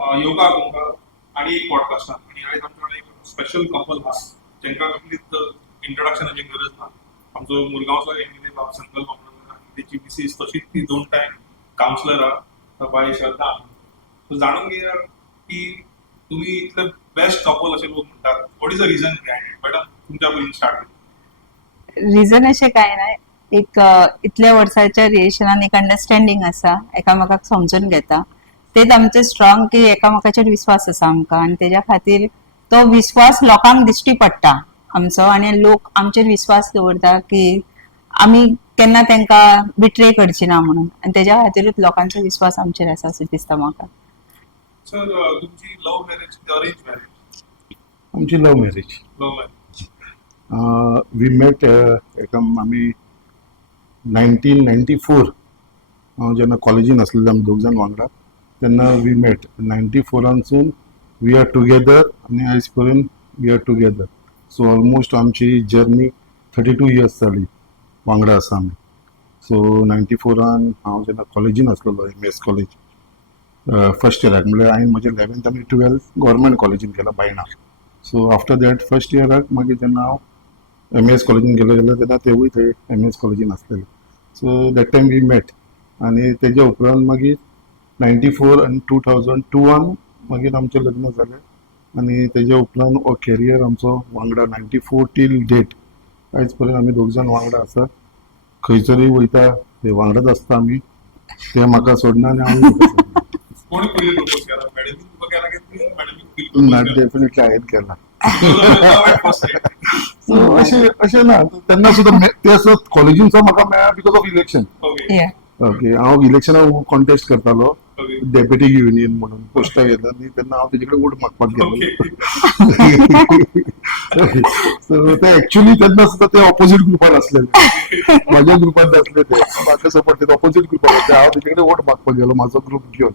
योगा तुमकां आणि एक पॉडकास्ट आणि आयज आमच्याकडे एक स्पेशल कपल आहा जेंका कसलीच इंट्रोडक्शनाची गरज ना. आमचो मुरगांवचो एमएलए बाब संकल्प वांगडकर आनी तेची मिसीस तशीच ती 2 टायम कावन्सिलर आहा बाय श्रद्धा आहा. सो जाणून घेया की तुम्ही इतले बेस्ट कपल असे लोक म्हणतात. What is the reason behind it? Madam तुमच्या पयलीं स्टार्ट रिझन अशें काय ना, एक इतल्या वर्साच्या रिलेशनान एक अंडरस्टँडिंग आसा, एकामेकाक समजून घेता. तेच आमचे स्ट्रॉंग की एकामेकाचेर विश्वास आसा आमकां आणि तेज्या खातीर तो विश्वास लोकांक दिश्टी पडटा आमचो आणि लोक आमचेर विश्वास दवरता की आमी केन्ना तेंकां बिट्रे करची ना म्हणून आणि तेज्या खातीरूच लोकांचो विश्वास आमचेर आसा अशें दिसता म्हाका. सर तुमची लव्ह मॅरेज की अरेंज मॅरेज? आमची love marriage. Love marriage. We met आमी 1994 हांव जेन्ना कॉलेजीन आसलेले आमी दोग जाण वांगडा तेन्ना वी मेट 94सून वी आर टुगेदर आनी आयज पर्यंत we are together. So almost आमची जर्नी 32 इयर्स जाली वांगडा आसा आमी. सो 94 हांव जेन्ना कॉलेजीन आसलेलो MS कॉलेज फर्स्ट इयराक म्हणजे हांवें म्हजें 11th आनी 12th गव्हर्मेंट कॉलेजीन केला बायणा. सो आफ्टर दॅट फर्स्ट इयराक मागीर जेन्ना हांव MS कॉलेजीन गेलो जाल्यार तेन्ना तेवूय थंय MS कॉलेजीन आसलेले. सो दॅट टायम वी मेट आनी तेज्या उपरांत मागीर 94 आनी 2002 मागीर आमचें लग्न जालें आनी तेज्या उपरांत हो कॅरियर आमचो वांगडा 94 टील डेट आयज पर्यंत आमी दोग जाण वांगडा आसा. खंयसरूय वयता ते वांगडाच आसता आमी. ते म्हाका सोडना आनी हांव कोणी पयलीं प्रपोज केला? मॅडम तुका केला की मॅडम नॉट डेफिनेटली हांवें केला. First time? सो अशें ना तेन्ना सुद्दां ते असो कॉलेजीनचो म्हाका मेळ्ळा because of election. Okay Yeah. Okay हांव इलेक्शनाक कॉन्टेस्ट करतालो ओके डेप्युटी युनियन म्हणून पोस्टाक येता आनी तेन्ना हांव तेजे कडेन वोट मागपाक गेलो. सो ते एक्चुअली तेन्ना सुद्दां ते ऑपोजीट ग्रुपान आसलेले. म्हाज्या ग्रुपान आसले ते म्हाका सपोर्ट ते ऑपोजीट ग्रुपान आसले. हांव तेजे कडेन वोट मागपाक गेलो म्हाजो ग्रुप घेवन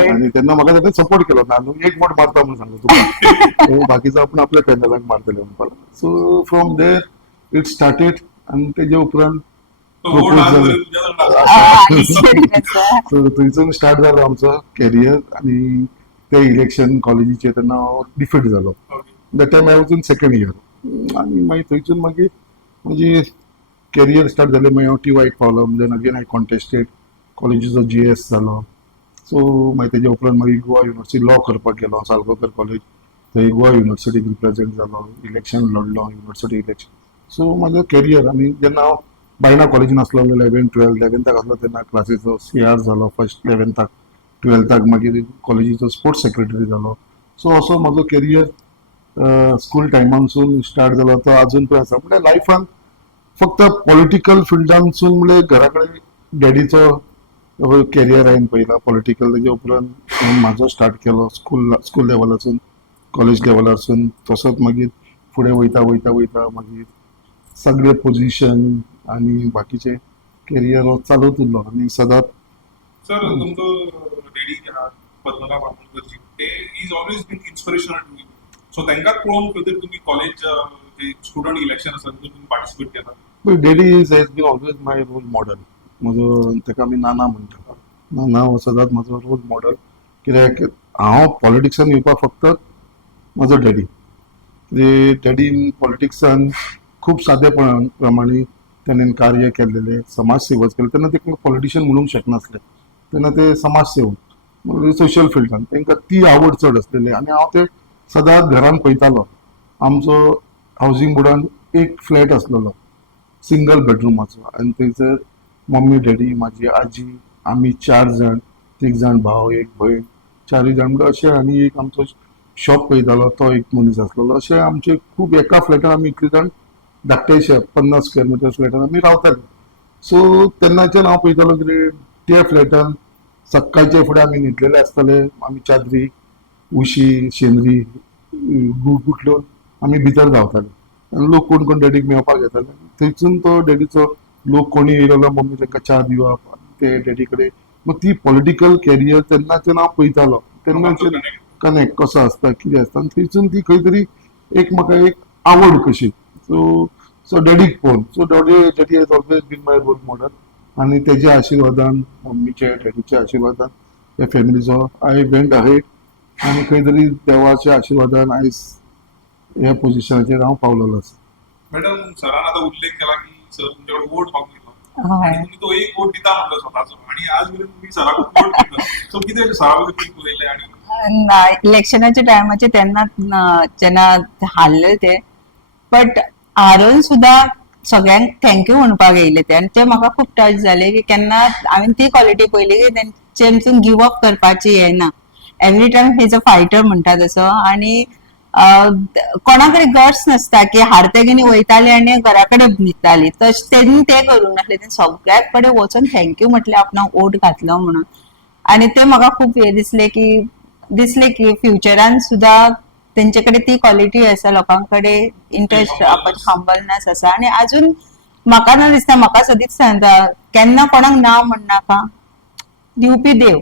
आनी तेन्ना म्हाका तेणें सपोर्ट केलो ना न्हू एक वोट मारता म्हणून सांगलो तुका बाकीचो आपण आपल्या पॅनलाक मारतले म्हणपाक. So from there it started आनी तेजे उपरांत वोट आज प्रपोज तुझ्या सो थंयसून स्टार्ट जालो आमचो कॅरियर आनी ते इलेक्शन कॉलेजीचे तेन्ना हांव डिफीट जालो. That time I was in second year आनी मागीर थंयसून मागीर म्हजी कॅरियर स्टार्ट जालें. मागीर हांव TY पावलो देन अगेन हाय कॉन्टेस्टेड कॉलेजीचो GS जालो. सो मागीर तेजे उपरांत मागीर गोवा युनिवर्सिटी लॉ करपाक गेलो सालगांवकर कॉलेज. थंय गोवा युनिवर्सिटीक रिप्रेझेंट जालो इलेक्शन लढलो युनिवर्सिटी इलेक्शन. सो म्हाजो कॅरियर आनी जेन्ना हांव बायणा कॉलेजीन आसलो 11th 12th 11थाक आसलो तेन्ना क्लासीचो CR जालो फर्स्ट 11थाक 12थाक मागीर कॉलेजीचो स्पोर्ट्स सेक्रेटरी जालो. सो असो म्हाजो कॅरियर स्कूल टायमानसून स्टार्ट जालो तो अजून पण आसा. म्हणजे लायफान फक्त पॉलिटिकल फिल्डानसून म्हणजे घरा कडेन डॅडीचो कॅरियर हांवें पयला पॉलिटिकल. तेजे उपरांत हांवें म्हाजो स्टार्ट केलो स्कूल लेवलासून कॉलेज लेवलासून. तसोच मागीर फुडें वयता वयता वयता मागीर सगळे पोजिशन आनी बाकीचे कॅरियर हो चालूच उरलो आनी सदांच. सर तुमचो डॅडी जे आहात पद्मनाभ आमोणकरजी ते is always been inspirational to you. So तांकां पळोवन खंय तरी तुमी कॉलेज जे स्टुडंट इलेक्शन आसा तितून तुम्ही पार्टिसिपेट केला? Daddy is has been always my role model. म्हजो ताका आमी नाना म्हणटा. नाना हो सदांच म्हजो रोल मॉडल. कित्याक हांव पॉलिटिक्सान येवपाक फक्त म्हजो डॅडी. डॅडीन पॉलिटिक्सान खूब सादेपणान प्रमाणे ताणें कार्य केल्लेलें समाज सेवा केले. तेन्ना ते पॉलिटिशियन म्हणूंक शकनासले तेन्ना ते समाज सेवक सोशल फिल्डान तांकां ती आवड चड आसलेली आनी हांव ते सदांच घरान पळयतालो. आमचो हावजींग बोर्डान एक फ्लॅट आसलेलो सिंगल बेडरुमाचो आनी थंयसर मम्मी डॅडी म्हाजी आजी आमी 4 जाण 3 जाण भाव 1 भयण 4 जाण म्हणजे अशें आनी एक आमचो शॉप पळयतालो तो एक मनीस आसलेलो. अशें आमचे खूब एका फ्लॅटान आमी इतले जाण धाकटेशे 50 स्क्वेअर मिटर फ्लॅटान आमी रावताले. सो तेन्नाच्यान हांव पळयतालो कितें त्या फ्लॅटान सकाळचे फुडें आमी न्हिदलेले आसताले. आमी चादरी उशी शेनरी गुठल्यो आमी भितर धांवताले आनी लोक कोण कोण डॅडीक मेळपाक येताले. थंयसून तो डॅडीचो लोक कोणी येयलो मम्मी तांकां च्या दिवप ते डॅडी कडेन. मग ती पॉलिटिकल कॅरियर तेन्नाच्यान हांव पळयतालो तेन्नाच्यान कनेक्ट कसो आसता कितें आसता आनी थंयसून ती खंय तरी एक म्हाका एक आवड कशी. सो डॅडीक पळोवन so daddy has always been my role model आनी तेज्या आशिर्वादान मम्मीचे डॅडीच्या आशिर्वादान त्या फॅमिलीचो आय वेंट अहेड आणि खंय तरी देवाच्या आशिर्वादान आयज ह्या पोझिशनाचेर हांव पावलेलो आसा. मॅडम, सरान आता उल्लेख केला की सर तुमच्याकडे वोट मागून हय. आणि तुम्ही तो एक वोट दिता म्हणलं स्वतःचो आणि आज मेरेन तुम्ही सराक वोट दिता. सो कितें सरा बद्दल कितें उलयलें आणि इलेक्शनाच्या टायमाचे तेन्ना जेन्ना हारले ते, बट हारून सुद्धा सगळ्यांक थँक्यू म्हणपाक येयले ते, आनी ते म्हाका खूब टच जाले की केन्ना हांवें ती क्वॉलिटी पयली की तेंच्यातून गिव अप करपाची हे ना. Every time has a fighter म्हणटा तसो. आनी कोणाकडे गट्स नसता की हारते की वयताली आनी घरा कडेन न्हिदताली, तेणी ते करूंक नासले. तेणी सगळ्या कडेन वचून थँक्यू म्हटलें आपणाक वोट घातलो म्हणून. आणि ते म्हाका खूप हे दिसले की फ्युचरान सुद्धा त्यांच्याकडे ती क्वालिटी आसा, लोकांकडे इंटरेस्ट आपण हंबलनेस आसा. आणि अजून म्हाका ना दिसता, म्हाका सदीच सांगता केन्ना कोणाक ना म्हणनाका, दिवपी देव.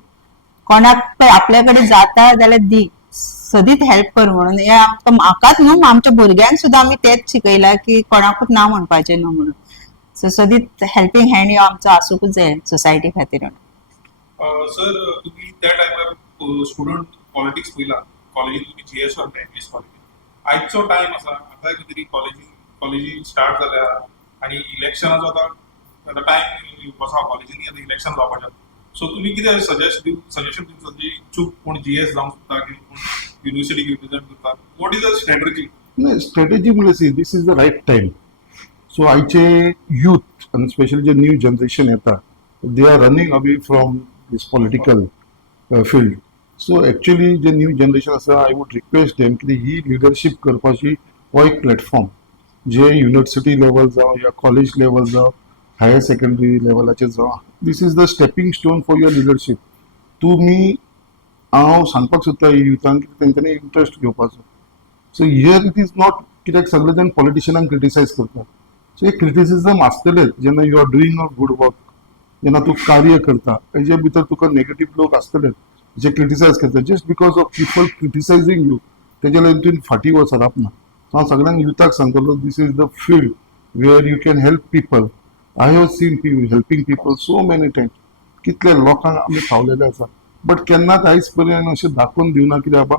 कोणाक आपल्याकडे जाता जाल्यार दी, सदीत हेल्प कर म्हणून. हे म्हाकाच न्हू, आमच्या भुरग्यांक सुद्धा आमी तेच शिकयला की कोणाकूच ना म्हणपाचें न्हू म्हणून. सो सदीत हेल्पिंग हँड हो आमचो आसूंकूच जाय सोसायटी खातीर. सर तुम्ही त्या टायमार स्टुडंट पॉलिटिक्स पयला, कॉलेजीन तुम्ही जीएस वर एमएस कॉलेजीन. आयचो टायम आसा, आतां कितें तरी कॉलेजीन स्टार्ट जाल्या आणि इलेक्शनाचो आता टायम आसा, कॉलेजींनी आतां इलेक्शन जावपाचें. सो तुम्ही कितें सजेशन दिवंक जे इच्छूक कोण जीएस जावंक सोदता किंवा कोण युनिव्हर्सिटीक रिप्रेझेंट करता, वॉट इज द स्ट्रॅटजी? नाही, स्ट्रॅटेजी म्हणजे see this is the right time. So आयचे यूथ आणि स्पेशली जे न्यू जनरेशन येता, they are running away from this political field. So actually जे न्यू जनरेशन आसा, आय वूड रिक्वेस्ट देम की ही लिडरशीप करपाची हो एक प्लॅटफॉर्म जे युनिव्हर्सिटी लेवल जावं या कॉलेज लेवल जावं हायर सेकंडरी लेवलाचेर जावं, this is the stepping stone for your leadership. तुम्ही हांव सांगपाक सोदता युथांक की तेंच्यांनी इंट्रस्ट घेवपाचो. So here it is not कित्याक सगळे जाण पॉलिटिशियनांक क्रिटिसायज करतात. सो एक क्रिटिसिजम आसतलेच जेन्ना you are doing a good work, जेन्ना तूं कार्य करता तेजे भितर तुका नेगेटीव लोक आसतलेच जे क्रिटिसायज करता. Just because of people criticising you तेजे लागून तुवें फाटी वचप ना. सो हांव सगळ्यांक युथाक सांगतलो, this is the field where you can help people. I have seen helping people so many times. कितले लोकांक आमी फावलेले आसा, बट केन्नाच आयज पर्यंत अशें दाखोवन दिवना की बाबा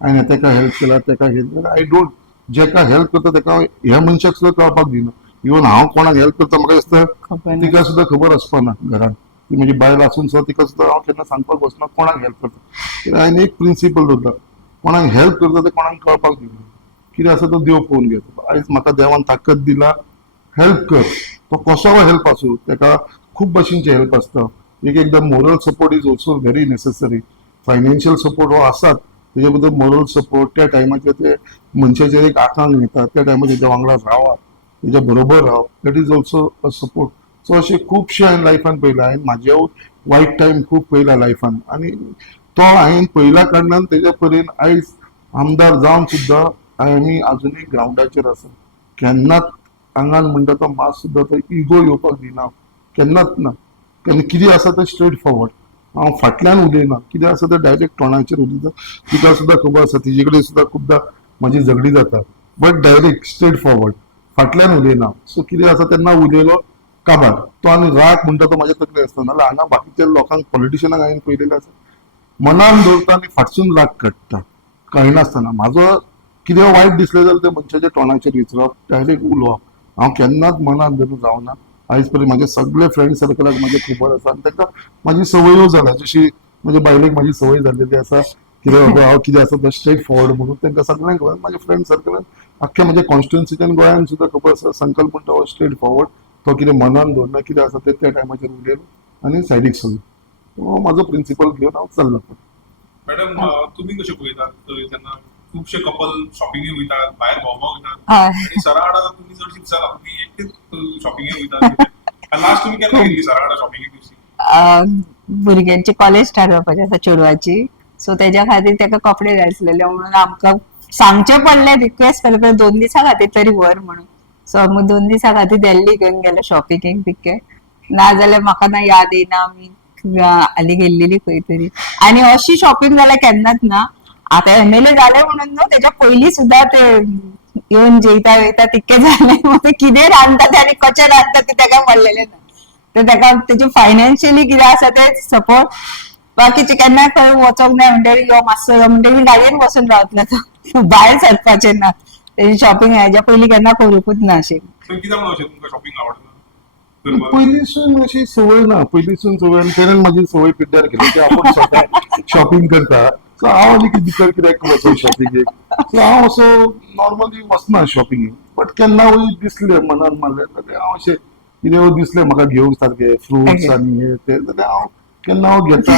हांवें तेका हेल्प केला तेका हेल्प केला. I don't. जेका हेल्प करता तेका ह्या मनशाक सुद्धा कळपाक दिना. इवन हांव कोणाक हेल्प करता म्हाका दिसता तिका सुद्धा खबर आसपाना घरान. ती म्हजी बायल आसून सुद्धा तिका सुद्धा हांव केन्ना सांगपाक वचना कोणाक हेल्प करता. हांवें एक प्रिंसिपल दवरता, कोणाक हेल्प करता ते कोणाक कळपाक दिना. कितें आसा तो देव पळोवन घेता. आयज म्हाका देवान ताकद दिला, हेल्प कर. तो कसो हेल्प आसूं, तेका खूब भाशेनचे हेल्प आसता. एकदा moral support is also very necessary. Financial support हो आसात, तेजे बद्दल मोरल सपोर्ट त्या टायमाचेर ते मनशाचेर एक आकांक येता, त्या टायमार तेच्या वांगडा रावात, तेच्या बरोबर रावप, that is also a support. So अशें खुबशे हांवें लायफान पयला. हांवें म्हाजे वायट टायम खूब पयला लायफान, आनी तो हांवें पयल्या कारणान तेज्या परेन आयज आमदार जावन सुद्धा आमी आजुनूय ग्रावंडाचेर आसा. केन्नाच आंगान म्हणटा तो मात सुद्धा तो इगो येवपाक दिना, केन्नाच ना. कारण कितें आसा तें स्ट्रेट फॉरवर्ड. हांव फाटल्यान उलयना, कितें आसा तें डायरेक्ट तोंडाचेर उलयता. तिका सुद्धा खबर आसा, तिजे कडेन सुद्धा खुबदां म्हाजी झगडी जाता, बट डायरेक्ट स्ट्रेट फॉरवर्ड, फाटल्यान उलयना. सो कितें आसा तेन्ना उलयलो काबार तो, आनी राग म्हणटा तो म्हाज्या तकलेर आसता. नाल्यार हांगा बाकीच्या लोकांक पॉलिटिशियनाक हांवें पळयलेलें आसा, मनान दवरता आनी फाटसून राग काडटा कळनासतना. म्हाजो कितें वायट दिसलें जाल्यार त्या मनशाच्या तोंडाचेर विचारप, डायरेक्ट उलोवप. हांव केन्नाच मनान धरून जावना. आयज पर्यंत म्हाजे सगळे फ्रेंड सर्कलाक म्हाजे खबर आसा, आनी तांकां म्हाजी संवयो जाला. जशी म्हज्या बायलेक म्हाजी संवय जाल्लेली आसा, कितें हांव कितें आसा तो स्ट्रेट फॉरवर्ड म्हणून तांकां सगळ्यांक खबर. म्हाज्या फ्रेंड सर्कलान आख्ख्या म्हाज्या कॉन्स्टिट्युएन्सीच्यान गोंयान सुद्धा खबर आसा, संकल्प म्हणटा हो स्ट्रेट फॉरवर्ड. तो कितें मनान दवरना, कितें आसा तें त्या टायमाचेर उलयलो आनी सायडीक सरलो. हो म्हाजो प्रिंसिपल घेवन हांव चल्ला. मॅडम, तुम्ही कशें पळयतात जेन्ना खुबशे कपल शॉपिंगेक वयतात, भायर भोंवपाक वयतात, हय. आणि सरा वांगडा तुम्ही चडशीं दिसना तुम्ही एकटेच शॉपिंगेक वयतात. लास्ट तुमी केन्ना गेल्ली सरा वांगडा शॉपिंगेक दिवशी? भुरग्यांची कॉलेज स्टार्ट जावपाची आसा चेडवाची, सो तेज्या खातीर तेका कपडे जाय आसलेले म्हणून आमकां सांगचें पडलें, रिक्वेस्ट केलें पळय 2 दिसां खातीर तरी व्हर म्हणून. सो आमी 2 दिसां खातीर दिल्ली घेवन गेले शॉपिंगेक बिके. नाजाल्यार म्हाका ना याद येना आमी हालीं गेल्लेली खंय तरी. आनी अशी शॉपिंग जाल्यार केन्नाच ना. आतां एमएलए जाले म्हणून न्हू, तेच्या पयलीं सुद्धा ते येवन जेयता वयता तितके जाले. ते कितें रांदता ते आनी कशें रांदता ते तेका पडलेलें ना. तर तेका तेजे फायनान्शियली कितें आसा ते सपोर्ट बाकीचे केन्ना खंय वचोंक जाय म्हणटरी यो मातसो यो म्हणटरी गाडयेन बसून रावतलो तो भायर सरपाचें ना तेजी शॉपिंग हेज्या पयलीं केन्ना करूंकूच ना अशें. सो कित्याक म्हणून अशें तुमकां शॉपिंग आवडना करपाक? पयलींसून अशी सवय ना, पयलींसून सवय आनी तेणेन म्हाजी सवय पिड्ड्यार केली की आपूण स्वता शॉपिंग करता. सो हांव आनी दिकर कित्याक वचूं शॉपिंगेक. सो हांव असो नॉर्मली वचना शॉपिंगेक. बट केन्नाय दिसलें मनान मारलें जाल्यार हांव अशें कितें दिसलें म्हाका घेवंक सारकें फ्रुट्स आनी हे ते जाल्यार हांव केन्ना हांव घेता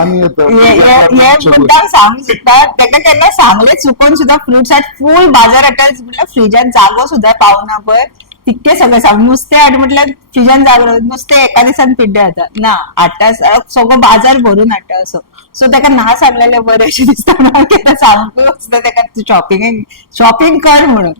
आनी येता. हे मुद्दाम सांगूंक सोदता तेका केन्ना सांगलें चुकोन सुद्दां फ्रुट्स हाड फूल बाजार हाडटा म्हटल्यार फ्रिजान जागो सुद्दां पावना पळय तितकें सगळें सांग नुस्तें हाड म्हटल्यार फ्रिजान जागो नुस्तें एका दिसान पिड्ड्यार जाता ना हाडटा सगळो बाजार भरून हाडटा असो. सो तेका ना सांगलेलें बरें अशें दिसता म्हाका केन्ना सांगूंक सुद्दां तेका शॉपिंग कर म्हणून.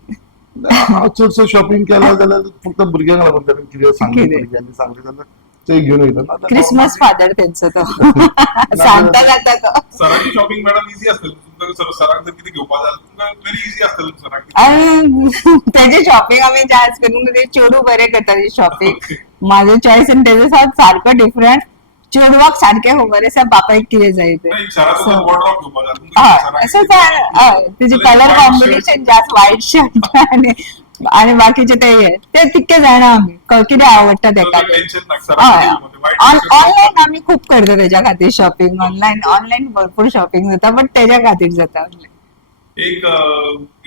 हांव चडसो शॉपिंग केला जाल्यार फक्त भुरग्यांक लागून केलें. कितें सांगलें कितें? भुरग्यांनी सांगलें जाल्यार ते घेवन वयता. नाजाल्यार क्रिसमस फादर तेंचो तो सांगता जाता तो. सरांची शॉपिंग मॅडम इझी असतली तुमकां. सरांक जर कितें घेवपाक जाय तुमकां व्हेरी इझी असतलें सरांक. आणि त्याची शॉपिंग आम्ही जास्त करून ते चेडू बरे करता शॉपिंग. माझं चॉईस आणि त्याचं सारखं डिफरंट. चेडवाक सारखे खबर आसा बापायक कितें जाय ते. नाही, सराचो जर वॉर्डरोब घेवपाक जाय हय तुमकां असं सरांक तेजे कलर कॉम्बिनेशन जास्त व्हाईट शर्ट आणि बाकीचे ते तितके जाणा आम्ही कितें आवडटा तेका. टेन्शन ना सरांक ऑनलाईन आम्ही खूप करतो त्याच्या खातीर शॉपिंग. ऑनलाईन भरपूर शॉपिंग जाता बट त्याच्या खातीर जाता ऑनलाईन. एक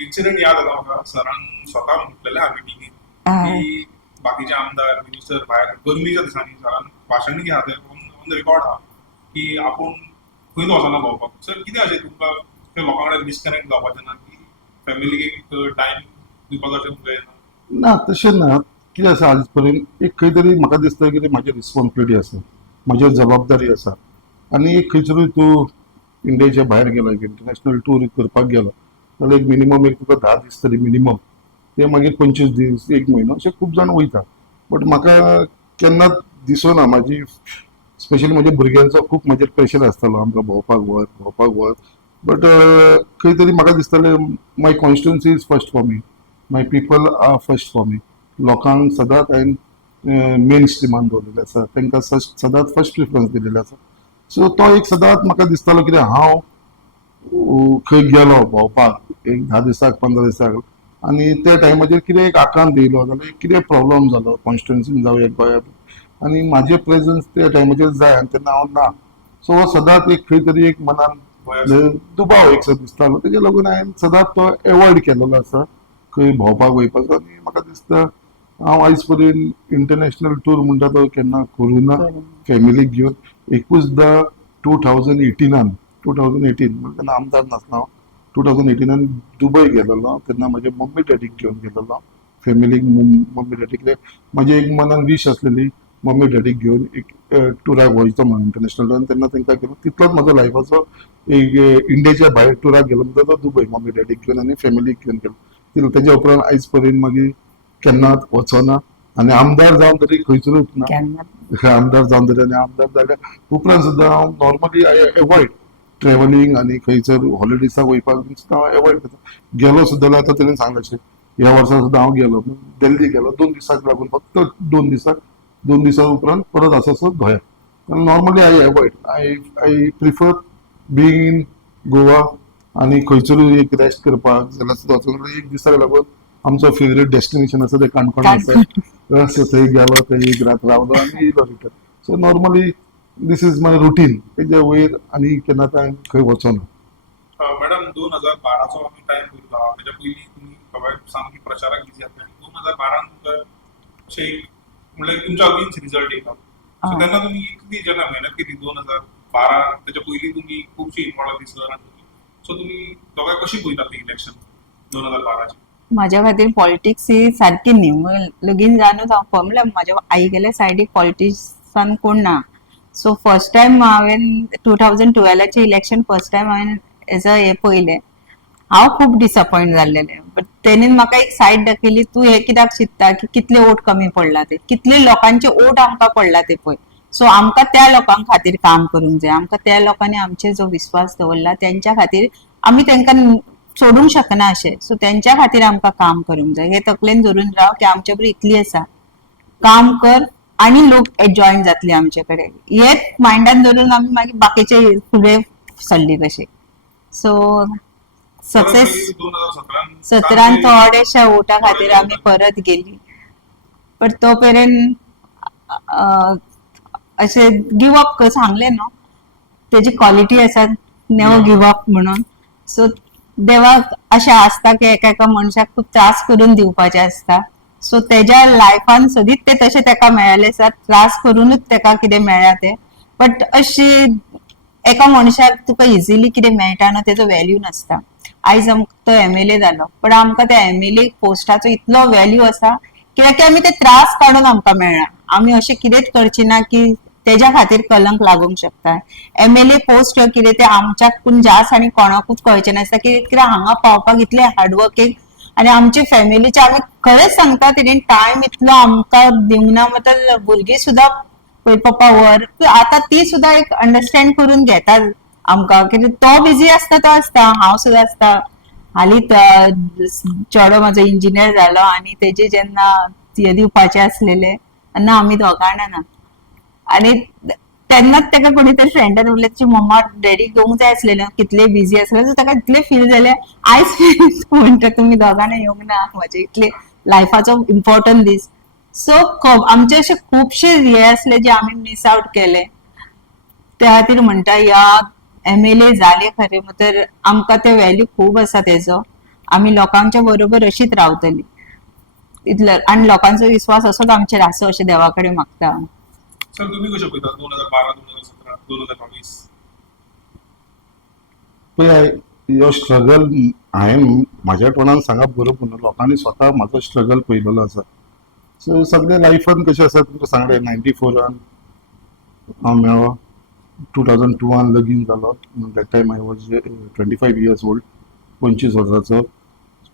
इन्सिडेंट याद आला म्हाका. सरान स्वता म्हटलेलें हांवें मिटिंगेंत की बाकीचे आमदार मिनिस्टर भायर गरमेच्या दिसांनी सरान भाशण घे हाते ऑन द रेकॉर्ड आहा की आपूण खंयच वचना भोंवपाक. सर कितें अशें तुमकां लोकां कडेन डिस्कनेक्ट जावपाचें ना की फॅमिलीक एक टायम दिवपाक अशें तुमकां येना? ना तशें ना. कितें आसा आज पर्यंत एक खंय तरी म्हाका दिसता की म्हाजी रिस्पॉन्सिबिलिटी आसा, म्हजी जबाबदारी आसा. आनी एक खंयसरूय तूं इंडियाच्या भायर गेलो इंटरनॅशनल टूर करपाक गेलो जाल्यार एक मिनिमम एक तुका 10 दीस तरी मिनिमम ते मागीर 25 दीस एक म्हयनो अशे खूब जाण वयता. बट म्हाका केन्नाच दिसोना म्हाजी स्पेशली म्हज्या भुरग्यांचो खूब म्हाजेर प्रेशर आसतालो आमकां भोंवपाक वच. बट खंय तरी म्हाका दिसतालें my constituency is first for me, my people are first for me. लोकांक सदांच हांवें मेन स्ट्रिमान दवरलेलें आसा, तांकां सदांच फर्स्ट प्रिफरन्स दिलेलें आसा. सो तो एक सदांच म्हाका दिसतालो कितें हांव खंय गेलो भोंवपाक एक 10 दिसाक 15 दिसाक आनी त्या टायमाचेर कितें एक आकांत येयलो जाल्यार कितें प्रॉब्लम जालो कॉन्स्टिट्युएन्सीन जावं एक गोंयांत आनी म्हाजें प्रेझन्स त्या टायमाचेर जाय आनी तेन्ना हांव ना. सो हो सदांच एक खंय तरी एक मनान दुबाव एक दिसतालो. तेजे लागून हांवें सदांच तो एवॉयड केलेलो आसा खंय भोंवपाक वयपाचो. आनी म्हाका दिसता हांव आयज पर्यंत इंटरनॅशनल टूर म्हणटा तो केन्ना करूं ना फॅमिलीक घेवन. एकूचदा 2018 तेन्ना आमदार नासलो हांव. 2018 दुबय गेलोलो तेन्ना म्हाज्या मम्मी डॅडीक घेवन गेलोलो फॅमिलीक. मम्मी डॅडीक म्हाजी एक मनान वीश आसलेली मम्मी डॅडीक घेवन एक टुराक वयचो म्हणून इंटरनॅशनल टूर. तेन्ना तांकां गेलो तितलोच म्हाजो लायफाचो एक इंडियाच्या भायर टुराक गेलो म्हणटा तो दुबय मम्मी डॅडीक घेवन आनी फॅमिलीक घेवन गेलो. तेज्या उपरांत आयज पर्यंत मागीर केन्नाच वचोना आनी आमदार जावन तरी खंयसरूच ना. आमदार जावन तरी आनी आमदार जाल्यार उपरांत सुद्दां हांव नॉर्मली आय एवॉयड ट्रॅव्हलिंग आनी खंयसर हॉलिडेजाक वयपाक सुद्दां हांव एवॉयड करता. गेलो सुद्दां आतां तेणेन सांगलें अशें ह्या वर्सा सुद्दां हांव गेलो दिल्ली गेलो 2 दिसाक लागून फक्त 2 दिसां उपरांत परत आसा गोंयांत. Normally I avoid I prefer being in Goa आनी खंयसरूय एक रेस्ट करपाक जाल्यार सुद्दां वचून एक दिसाक लागून आमचो फेवरेट डेस्टिनेशन आसा ते काणकोण आसा. सो थंय गेलो थंय एक रात रावलो आनी येयलो return. So normally this is my routine. तेजे वयर आनी केन्ना खंय वचोना. मॅडम 2012चो आमी टायम उरता तेच्या पयलीं तुमी सगळे सामकी प्रचाराक बिजी आसले. 2012 तुमकां अशें एक म्हणल्यार तुमच्या अगेन्स्ट रिजल्ट येता. सो तेन्ना तुमी कितली जेन्ना मेहनत केली 2012 तेच्या पयलीं तुमी खुबशी इन्वॉल्व दिसर. सो तुमी दोगांय कशी पळयतात ती इलेक्शन 2012ची? माझ्या खातीर पॉलिटिक्स ही सारकी न्ही. लगीन जावनूच हांव पळयलें म्हाज्या आईगेल्या सायडीक पॉलिटिक्सान कोण ना. सो फर्स्ट टायम हांवें 2012चे इलेक्शन फर्स्ट टायम हांवें एज अ हे पळयलें. हांव खूब डिसअपॉयंट जाल्लेलें. बट तेणेन म्हाका एक सायड दाखयली तूं हे कित्याक चिंतता की कितले वोट कमी पडला ते, कितले लोकांचे वोट आमकां पडला ते पळय. सो आमकां त्या लोकां खातीर काम करूंक जाय. आमकां त्या लोकांनी आमचेर जो विश्वास दवरला तेंच्या खातीर आमी तांकां सोडूंक शकना अशें. सो तेंच्या खातीर आमकां काम करूंक जाय. हे तकलेन धरून राव की आमचे बरोबर इतली आसा काम कर आनी लोक जॉईन जातले आमचे कडेन हेच मायंडान धरून आमी मागीर बाकीचे फुडें सरली तशी. सो सक्सेस 17 थोड्याशा वोटा खातीर आमी परत गेली, बट तो पर्यंत अशें गिव अप सांगले न्हू, तेजी क्वॉलिटी आसा नेवर गिव अप म्हणून. सो देवाक अशें आसता की एका एका मनशाक खूब त्रास करून दिवपाचे आसता. सो तेज्या लायफान सदींच ते तशें तेका मेळ्ळें सर, त्रास करूनच तेका कितें मेळ्ळा तें. बट अशी एका मनशाक तुका इजिली कितें मेळटा न्हू तेजो व्हॅल्यू नासता. आयज आमकां तो MLA जालो, पण आमकां त्या MLA पोस्टाचो इतलो व्हॅल्यू आसा कित्याक की आमी ते त्रास काडून आमकां मेळ्ळा. आमी अशें कितेंच करची ना की तेज्या खातीर कलंक लागूंक शकता. MLA पोस्ट ह्यो कितें ते आमच्याकून जास्त आनी कोणाकूच कळचें नासता कित्याक हांगा पावपाक इतलें हार्डवर्कींग आनी आमचे फॅमिलीचे आमी खरेंच सांगता तेणेन टायम इतलो आमकां दिवंक ना. मतलब भुरगीं सुद्दां पळय पप्पा वर आतां ती सुद्दां एक अंडरस्टँड करून घेता आमकां, कित्याक तो बिजी आसता तो आसता, हांव सुद्दां आसता. हालींच चेडो म्हाजो इंजिनियर जालो आनी तेजे जेन्ना हे दिवपाचे आसलेले तेन्ना आमी दोगां जाणां आनी तेन्नाच ताका कोणी तरी फ्रेंडान उरले तुजी मम्मा डॅडी घेवंक जाय आसलेलें कितले बिजी आसले. सो ताका इतलें फील जालें आयज फील म्हणटा तुमी दोगांनी येवंक ना म्हाजे इतले लायफाचो इम्पॉर्टंट दीस. सो आमचे अशे खुबशे हे आसले जे आमी मिस आउट केले. त्या खातीर म्हणटा या MLA जाले खरे तर आमकां ते व्हॅल्यू खूब आसा तेजो. आमी लोकांच्या बरोबर अशीच रावतली इतलो, आनी लोकांचो विश्वास असोच आमचेर आसो अशें देवा कडेन मागता. सर तुम्ही कशें पळयता 2012, 2017, 2022? पळय ह्यो स्ट्रगल हांवें म्हाज्या तोंडान सांगप बरोबर न्हू, लोकांनी स्वता म्हाजो स्ट्रगल पळयलेलो आसा. सो सगळे लायफान कशें आसा तुमकां सांगलें 94 हांव मेळ्ळो, 2002 लगीन जालो. That time I was 25 years old, 25 वर्साचो.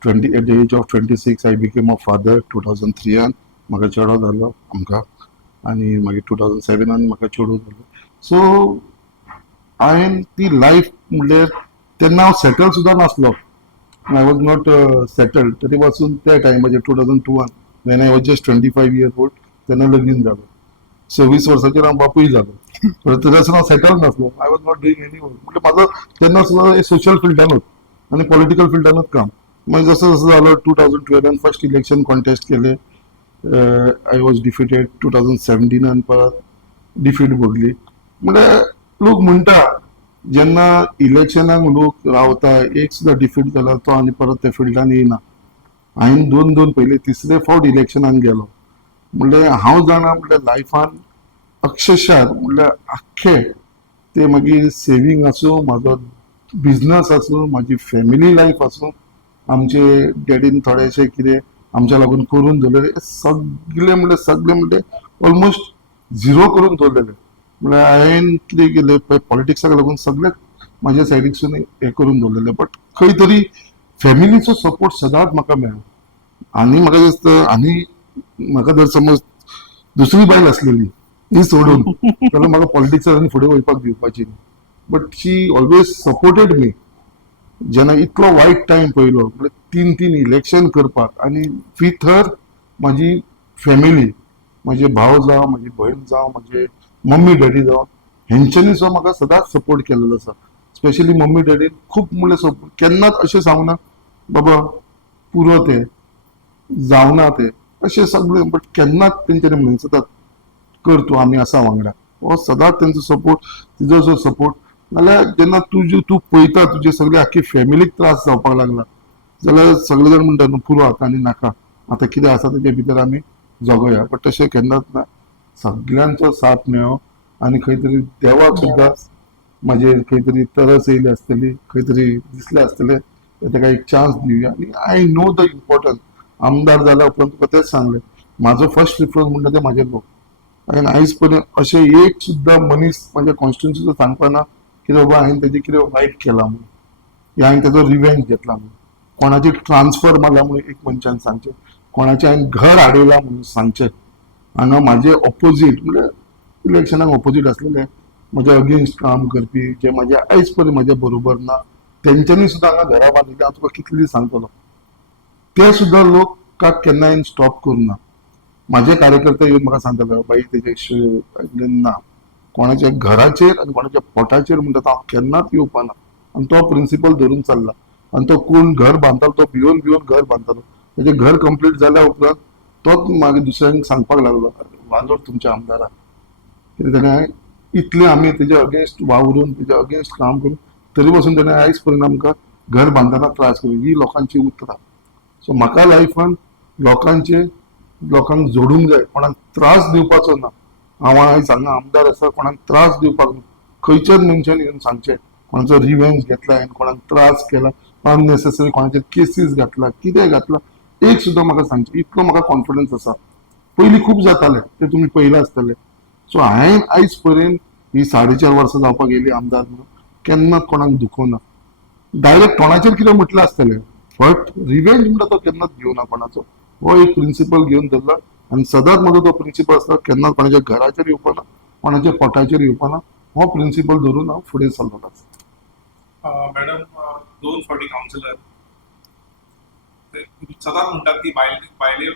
At the age of 26 I became a father. 2003 म्हाका चेडो जालो आमकां, आनी मागीर 2007 म्हाका चेडूं जालो. सो हांवें ती लायफ म्हणल्यार तेन्ना हांव सेटल सुद्दां नासलो. आय वॉज नॉट सेटल्ड तरी पासून त्या टायमाचेर 2002 Wien I was just 25 years old तेन्ना लगीन जालो. 26 वर्साचेर हांव बापूय जालो. तरी आसून हांव सेटल नासलो. I was not doing any work. म्हणजे म्हाजो तेन्ना सुद्दां सोशल फिल्डानूच आनी पॉलिटिकल फिल्डानूच काम. मागीर जसो जसो जालो 2012 फर्स्ट इलेक्शन कॉन्टेस्ट केले. I was defeated. 2017 परत डिफीट भोगली. म्हणजे लोक म्हणटा जेन्ना इलेक्शनाक लोक रावता एक सुद्दां डिफीट जाल्यार तो आनी परत त्या फिल्डान येयना. हांवें दोन पयलीं तिसरे फावट इलेक्शनाक गेलो. म्हणल्यार हांव जाणा म्हणल्यार लायफान अक्षरशः म्हणल्यार आख्खे ते मागीर सेवींग आसूं, म्हाजो बिझनस आसूं, म्हाजी फॅमिली लायफ आसूं, आमचे डॅडीन थोडेशे कितें आमच्या लागून करून दवरलेले सगळे म्हणजे ऑलमोस्ट झिरो करून दवरलेले. म्हळ्यार हांवें कितें केलें पॉलिटिक्साक लागून सगळे म्हाज्या सायडीकसून हें करून दवरलेले. बट खंय तरी फॅमिलीचो सपोर्ट सदांच म्हाका मेळ्ळो. आनी म्हाका दिसता आनी म्हाका जर समज दुसरी बायल आसलेली ही सोडून जाल्यार म्हाका पॉलिटिक्सान फुडें वचपाक दिवपाची न्ही. But she always supported me. जेन्ना इतलो वायट टायम पयलो म्हणजे 3 इलेक्शन करपाक आनी विथ हर म्हाजी फॅमिली, म्हाजे भाव जावं, म्हाजी भयण जावं, म्हाजे मम्मी डॅडी जावं, हेंच्यांनी सुद्दां म्हाका सदांच सपोर्ट केलेलो आसा. स्पेशली मम्मी डॅडीन खूब म्हणल्यार सपोर्ट. केन्नाच अशें सांगूना बाबा पुरो ते जावना ते अशें सगळें. बट केन्नाच तेंच्यांनी म्हणून सदांच कर तूं आमी आसा वांगडा. हो सदांच तेंचो सपोर्ट, तिजो जो सपोर्ट. नाल्यार जेन्ना तूं पळयता तुजे सगळे आख्खी फॅमिलीक त्रास जावपाक लागला जाल्यार सगळे जाण म्हणटा न्हू पुरो आतां आनी नाका, आतां कितें आसा तेजे भितर आमी जगोया. बट तशें केन्नाच ना. सगळ्यांचो साथ मेळ्ळो आनी खंय तरी देवाक सुद्दां म्हाजे खंय तरी तरस येयली आसतली, खंय तरी दिसलें आसतलें ताका एक चान्स दिवया. आनी आय नो द इम्पॉर्टन्स. आमदार जाल्या उपरांत तुका तेच सांगलें म्हाजो फर्स्ट प्रिफरन्स म्हणटा ते म्हाजे लोक. हांवें आयज पर्यंत अशें एक सुद्दां मनीस म्हाज्या कॉन्स्टिट्युन्सीचो सांगपाना की बाबा हांवें तेजें कितें वायट केलां म्हणून, या हांवें तेजो रिवेंज घेतला म्हणून, कोणाची ट्रान्सफर मारला म्हणून एक मनशान सांगचें, कोणाचें हांवें घर हाडयलां म्हणून सांगचें. हांगा म्हाजे ऑपोजीट म्हणजे इलेक्शनाक ऑपोजीट आसलेले म्हज्या अगेन्स्ट काम करपी जे म्हाज्या आयज पर्यंत म्हाज्या बरोबर ना तेंच्यांनी सुद्दां हांगा घरा बांदिल्ली. हांव तुका कितली सांगतलो ते सुद्दां लोकांक केन्ना हांवें स्टॉप करूं ना. माझे कार्यकर्ते येऊन म्हाका सांगताले बाई तेजे ना कोणाच्या घराचेर आणि कोणाच्या पोटाचेर म्हणटा तो हांव केन्नाच येवपा ना आणि तो प्रिन्सिपल धरून चल्ला आणि तो कोण घर बांदतालो तो भिवून भिवून घर बांदतालो तेजे घर कंप्लीट जाल्या उपरांत तोच मागीर दुसऱ्यांक सांगपाक लागलो वाजोड तुमच्या आमदाराक कितें ताणें इतले आमी तेजे अगेन्स्ट वावरून तेजे अगेन्स्ट काम करून तरी पासून ताणें आयज पर्यंत आमकां घर बांदतना त्रास केलो ही लोकांची उतरां सो म्हाका लायफान लोकांक जोडूंक जाय कोणाक त्रास दिवपाचो ना हांव आयज हांगा आमदार आसा कोणाक त्रास दिवपाक ना खंयच्याच मनशान येवन सांगचें कोणाचो रिवेंज घेतला हांवें कोणाक त्रास केला अननेसेसरी कोणाचेर केसीस घातला कितें घातला एक सुद्दां म्हाका सांगचें इतलो म्हाका कॉन्फिडन्स आसा पयलीं खूब जातालें तें तुमी पयलें आसतलें सो हांवें आयज पर्यंत ही 4.5 वर्सां जावपाक गेली आमदार म्हणून केन्नाच कोणाक दुखोवना डायरेक्ट तोंडाचेर कितें म्हटलें आसतलें बट रिवेंज म्हणटा तो केन्नाच घेवना कोणाचो हो एक प्रिन्सिपल घेवन धरला आनी सदांच म्हजो तो प्रिन्सिपल आसता केन्नाच कोणाच्या घराचेर येवपाना कोणाच्या पोटाचेर येवपाना हो प्रिन्सिपल धरून हांव फुडें चल्लोलो आसा मॅडम 2 फावटी कावन्सिलर सदांच म्हणटात की बायले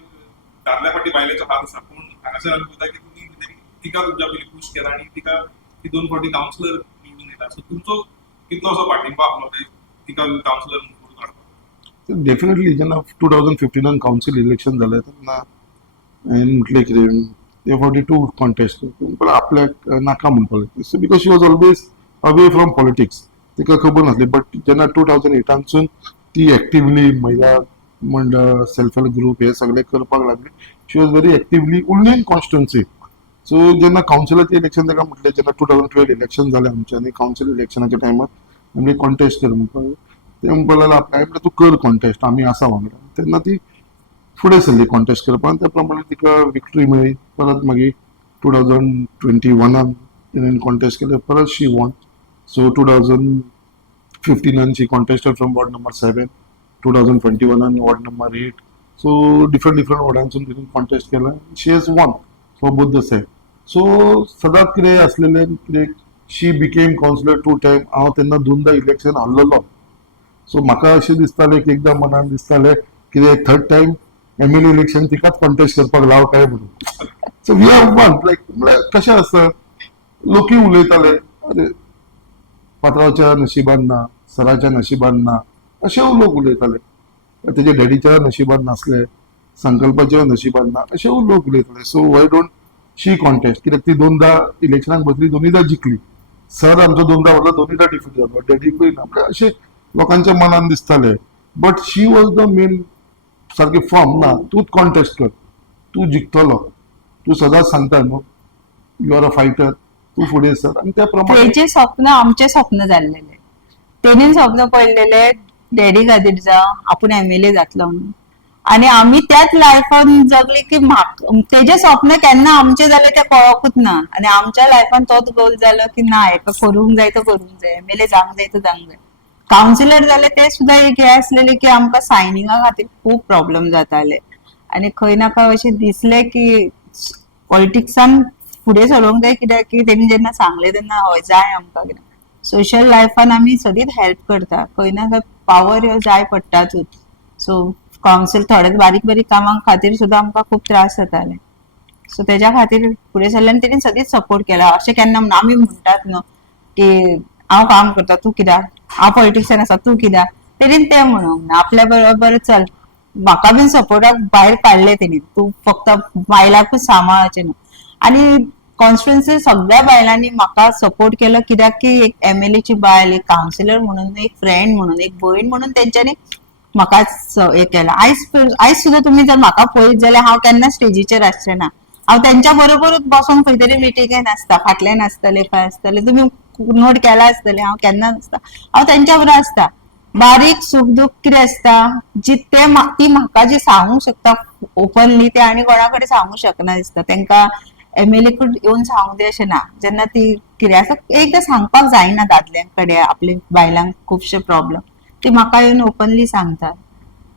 दादल्या फाटी बायलेचो हात आसा पूण हांगासर आमी पळयता की तुमी तिका तुमच्या पयलीं पुश केला आनी तिका ती 2 फावटी कावन्सिलर निवडून येता सो तुमचो कितलो असो पाठिंबा आसलो तिका कावन्सिलर निवडून काडपाक डेफिनेटली जेन्ना 2015 कावन्सील इलेक्शन जालें तेन्ना हांवें म्हटलें कितें ते फावटी टू कॉन्टेस्ट पण आपल्याक नाका म्हणपाक so because she was always away from politics तिका खबर नासली बट जेन्ना 2008 ती एक्टिवली महिला मंडळ सेल्फ हेल्प ग्रुप हे सगळे करपाक लागली she was very actively only in constituency so जेन्ना कावन्सिलाचें इलेक्शन ताका म्हटलें जेन्ना 2012 इलेक्शन जालें आमचें आनी कावन्सिल इलेक्शनाच्या टायमार आमी कॉन्टेस्ट कर म्हणपाक ते म्हणपाक लागले आपल्या म्हणल्यार तूं कर कॉन्टेस्ट आमी आसा वांगडा तेन्ना ती फुडें सरली कॉन्टेस्ट करपाक त्या प्रमाणे तिका विक्ट्री मेळ्ळी परत मागीर 2021 तिणें कॉन्टेस्ट केलें परत she won so 2015 she contested from ward number 7 2021 ward number 8 so different वॉर्डांसून तिणें कॉन्टेस्ट केला she has won for both the side so सदांच कितें आसलेलें कितें शी बिकेम कावन्सिलर 2 टायम हांव तेन्ना 2दा इलेक्शन हारलोलो सो म्हाका अशें दिसतालें की एकदां मनान दिसतालें कितें 3rd टायम MLA इलेक्शन तिकाच कॉन्टेस्ट करपाक लाव काय म्हणून so we have won like म्हळ्यार कशें आसता लोकी उलयताले अरे पात्रांवच्या नशिबान ना सराच्या नशिबान ना अशें लोक उलयताले तेजे डॅडीच्या नशिबान नासले संकल्पाच्या नशिबान ना अशें लोक उलयताले so why don't she contest कित्याक ती 2दा इलेक्शनाक बसली 2दा जिखली सर आमचो 2दा वरलो 2दा डिफीट जालो डॅडीकूय ना म्हळ्यार अशें लोकांच्या मनान दिसताले but she was the main सारखे फॉर्म ना तूच कॉन्टेस्ट कर तू जिखतलो तू सदांच सांगता न्हू यू आर अ फायटर तू फुडें सर आनी त्या प्रमाणे तेचे स्वप्न आमचे स्वप्न जाल्लेले तेणीन स्वप्न पडलेले डॅडी खातीर जावं आपूण MLA जातलो म्हणून आणि आम्ही त्याच लायफान जगले की तेजे स्वप्न केन्ना आमचे जाले ते कळकूच ना आणि आमच्या लायफान तोच गोल जालो की ना हेका करूंक जाय तो करूंक जाय MLA जावंक जाय तो जावंक जाय काउन्सिलर जाले ते सुद्धा एक हे असलेले की आमकां सायनिंगा खातीर खूब प्रॉब्लेम जाताले आणि खंय ना खंय अशें दिसले की पॉलिटिक्सान फुडें सरोंक जाय कित्याक की तेणी जेन्ना सांगले तेन्ना हय जाय आमकां कितें सोशल लायफान आमी सदींच हेल्प करता खंय ना खंय पावर ह्यो जाय पडटातूच सो काउन्सिल थोडे बारीक बारीक कामां खातीर सुद्धा आमकां खूब त्रास जाताले सो तेज्या खातीर फुडें सरले आनी तेणी सदींच सपोर्ट केला अशें केन्ना म्हणून आमी म्हणटात न्हू की हांव काम करता तूं कित्याक हांव पॉलिटिक्सान आसा तूं कित्याक तेणीन तें म्हणूंक ना आपल्या बरोबर चल म्हाका बीन सपोर्टाक भायर काडले तेणी तूं फक्त बायलांकूच सांबाळचें न्हू आनी कॉन्स्टिट्युएन्सी सगळ्या बायलांनी म्हाका सपोर्ट केलो कित्याक की एक MLA ची बायल एक काउन्सिलर म्हणून एक फ्रेंड म्हणून एक भयण म्हणून तेंच्यांनी म्हाका हे केला आयज सुद्धा तुम्ही जर म्हाका पळयत जाल्यार हांव केन्ना स्टेजीचेर आसचें ना हांव तेंच्या बरोबरूच बसून खंय तरी मिटिंगेन आसता फाटल्यान आसतले खंय आसतले तुमी नोट केला आसतले हांव केन्ना नासता हांव तेंच्या बरोबर आसता बारीक सुख दुख कितें आसता जी ती म्हाका जी सांगूंक शकता ओपनली ते आनी कोणा कडेन सांगूंक शकना दिसता तेंकां MLA कडे येवन सांगूंक जाय अशें ना जेन्ना ती कितें आसा एकदां सांगपाक जायना दादल्यां कडेन आपल्या बायलांक खुबशे प्रॉब्लेम ती म्हाका येवन ओपनली सांगता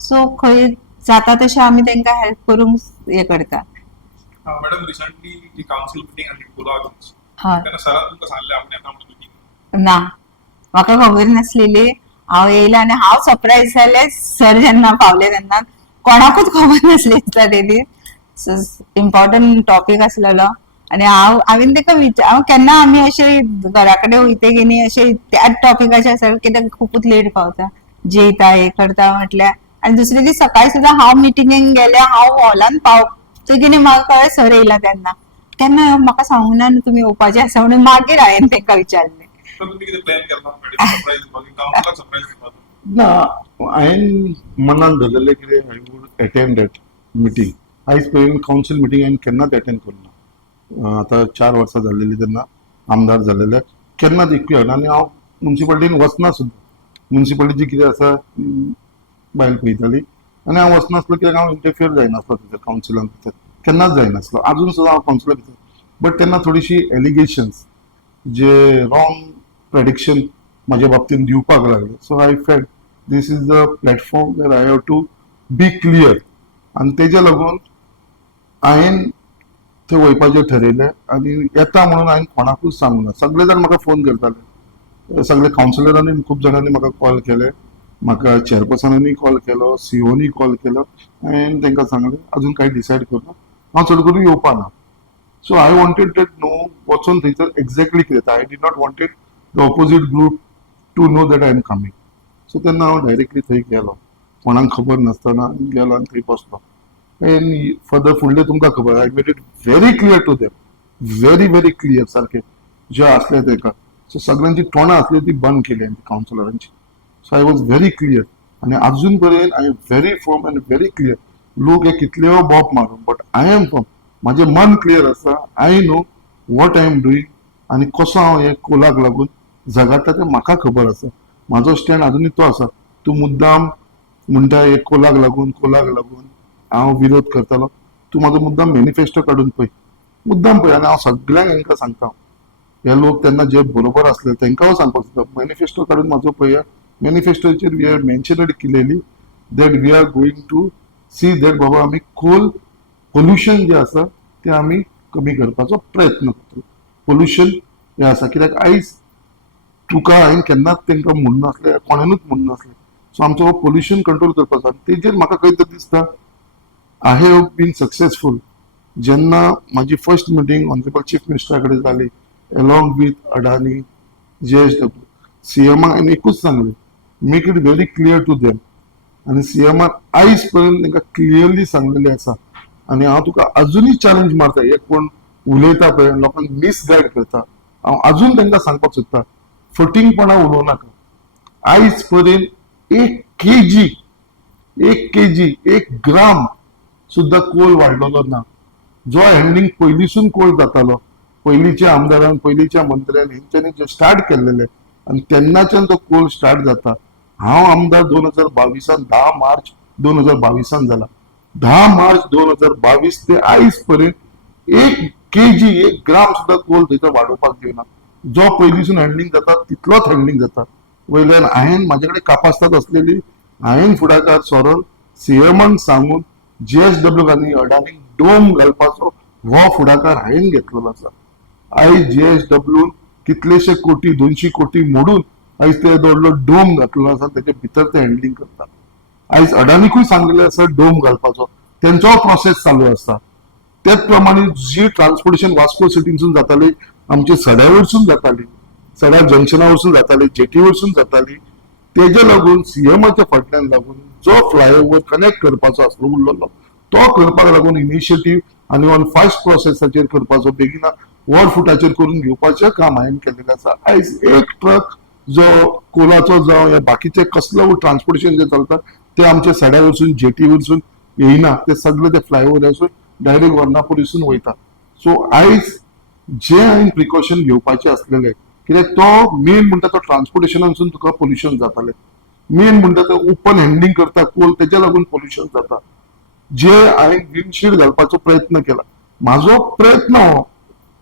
सो खंय जाता तशें आमी तेंकां हेल्प करूंक हे करता मॅडम रिसंटली जी काउन्सिल मिटींग आली बोलावली हय तेन्ना सरान तुमकां सांगलें आपण येता म्हणून मिटींग ना म्हाका खबर नासलेली हांव येयलें आनी हांव सरप्रायज जालें सर जेन्ना पावले तेन्ना कोणाकूच खबर नासली दिसता तेदी इम्पॉर्टंट टॉपिक असलेलो आणि हांवें ताका हांव केन्ना आमी अशे घरा कडेन वयते की न्ही अशे त्याच टॉपिकाचे आसा कित्याक खूपच लेट पावता जेयता हे करता म्हटल्यार आणि दुसरे दीस सकाळी सुद्दां हांव मिटिंगेक गेले हांव हॉलान पावता की न्ही म्हाका कळ्ळें सर येयला तेन्ना केन्ना म्हाका सांगूंक ना न्हू तुमी येवपाचे आसा म्हणून मागीर हांवें तांकां विचारलें. तर तुम्ही किती प्लॅन करता सरप्राईज काउन्सिलर सरप्राईज करता ना हांवें मनान धरलेलें कितें I would attend that meeting. आयज पर्यंत कावन्सील मिटींग हांवें केन्नाच अटेंड करूना. आतां 4 वर्सां जाल्लेलीं तेन्ना आमदार जाल्लेले केन्नाच एकूय हाडना आनी हांव मुन्सिपालिटीन वचना सुद्दां. म्युन्सिपालिटी कितें आसा बायल पळयताली आनी हांव वचनासलो कित्याक हांव इंटरफियर जायनासलो भितर कावन्सिलान भितर केन्नाच जायनासलो. आजून सुद्दां हांव कावन्सिला भितर बट तेन्ना थोडीशी एलिगेशन्स जे रॉंग प्रेडिक्शन म्हाज्या बाबतीन दिवपाक लागले. So I felt this is the platform where I have to be clear आनी तेज्या लागून हांवें थंय वयपाचें ठरयलें आनी येता म्हणून हांवें कोणाकूच सांगूना. सगळे जाण म्हाका फोन करताले, सगळे कावन्सिलरांनी खूब जाणांनी म्हाका कॉल केले, म्हाका चेअरपर्सनांनी कॉल केलो, सीओनी कॉल केलो. हांवें तांकां सांगलें अजून कांय डिसायड करना, हांव चड करून येवपा ना. So I wanted that know वचून थंयसर एक्झॅक्टली कितें जाता. I did not wanted the opposite group to know that I am coming. So तेन्ना हांव डायरेक्टली थंय गेलो, कोणाक खबर नासतना गेलो आनी थंय बसलो. एंड फर्दर फुडलें तुमकां खबर, I made it very clear to them, very clear सारकें जे आसलें तेका. सो सगळ्यांची तोंडां आसली ती बंद केली कावन्सिलरांची. So I was very clear आनी अजून पर्यंत I am very firm and very clear. लोक हे कितलेय बॉब मारून बट आय एम फर्म. म्हाजें मन क्लियर आसा. I know what I am doing आनी कसो हांव हे कोलाक लागून झगडटा तें म्हाका खबर आसा. म्हाजो स्टँड अजुनूय तो आसा. तूं मुद्दाम म्हणटा हे कोलाक लागून हांव विरोध करतालो. तूं म्हाजो मुद्दाम मॅनिफेस्टो काडून पळय, मुद्दाम पळय. आनी हांव सगळ्यांक हांकां सांगता, हे लोक तेन्ना जे बरोबर आसले तांकां सांगपाक सोदता, मॅनिफेस्टो काडून म्हाजो पळया. मॅनिफेस्टोचेर we have mentioned clearly that we are going to see that बाबा आमी कोल पोल्युशन जे आसा ते आमी कमी करपाचो प्रयत्न करतलो. पोल्युशन हे आसा कित्याक आयज तुका हांवें केन्नाच तांकां म्हणून नासलें, कोणानूच म्हणून नासलें. सो आमचो पोल्युशन कंट्रोल करपाचो आनी तेजेर म्हाका खंय तरी दिसता आय हॅव बीन सक्सेसफूल. जेन्ना म्हाजी फर्स्ट मिटींग ऑनरेबल चीफ मिनिस्टरा कडेन जाली अलॉंग विथ अडानी JSW, सीएमाक हांवें एकूच सांगलें, make it very clear to them. आनी सीएमाक आयज पर्यंत तांकां क्लियरली सांगलेलें आसा. आनी हांव तुका अजुनूय चॅलेंज मारता, एक कोण उलयता पळय लोकांक मिसगायड करता, हांव अजून तांकां सांगपाक सोदता, फटींगपणां उलोवं नाका. आयज पर्यंत 1 kg 1 ग्राम सुद्दां कोल वाडलेलो ना. जो हँडलिंग पयलींसून कोल जातालो, पयलींच्या आमदारान पयलींच्या मंत्र्यान हेंच्यांनी जे स्टार्ट केल्लेले आनी तेन्नाच्यान तो कोल स्टार्ट जाता. हांव आमदार 2022 10 मार्च 2022 जाला. 10 मार्च 2022 ते आयज पर्यंत 1 kg 1 ग्राम सुद्दां कोल थंयसर वाडोवपाक दिवना. जो पयलींसून हँडलिंग जाता तितलोच हँडलिंग जाता. वयल्यान हांवें म्हाजे कडेन कापासतात असलेली हांवें फुडाकार सोरोन सीएमान सांगून JSW आनी अडानीक डोम घालपाचो हो फुडाकार हांवें घेतलेलो आसा. आयज JSW कितलेशे कोटी 200 कोटी मोडून आयज ते व्हडलो डोम घातलेलो आसा, तेच्या भितर ते हँडलिंग करता. आयज अडानीकूय सांगलेलें आसा डोम घालपाचो, तेंचो प्रोसेस चालू आसा. त्याच प्रमाणे जी ट्रान्सपोर्टेशन वास्को सिटीसून जाताली, आमची सड्या वयरसून जाताली, सड्या जंक्शना वरसून जाताली, जेटी वरसून जाताली, तेजे लागून सीएमाच्या फाटल्यान लागून जो फ्लायओव्हर कनेक्ट करपाचो आसलो उरलेलो तो करपाक लागून इनिशिएटीव्ह आनी ऑन फास्ट प्रोसेसाचेर करपाचो, बेगिना वर फुटाचेर करून घेवपाचें काम हांवें केल्लें आसा. आयज एक ट्रक जो कोलाचो जावं या बाकीचे कसलो ट्रान्सपोर्टेशन जे चलता ते आमच्या सड्या वरसून जेटी वरसून येयना, ते सगळे ते फ्लायओव्हर वरसून डायरेक्ट वर्नापुरीसून वयता. सो आयज जे हांवें प्रिकॉशन घेवपाचे आसलेले, कित्याक तो मेन म्हणटा तो ट्रान्सपोर्टेशनासून तुका पोल्युशन जातालें. मेन म्हणटा तो ओपन हँडलिंग करता कोल, तेच्या लागून पोल्युशन जाता. जे हांवें विंडशील्ड घालपाचो प्रयत्न केला, म्हाजो प्रयत्न हो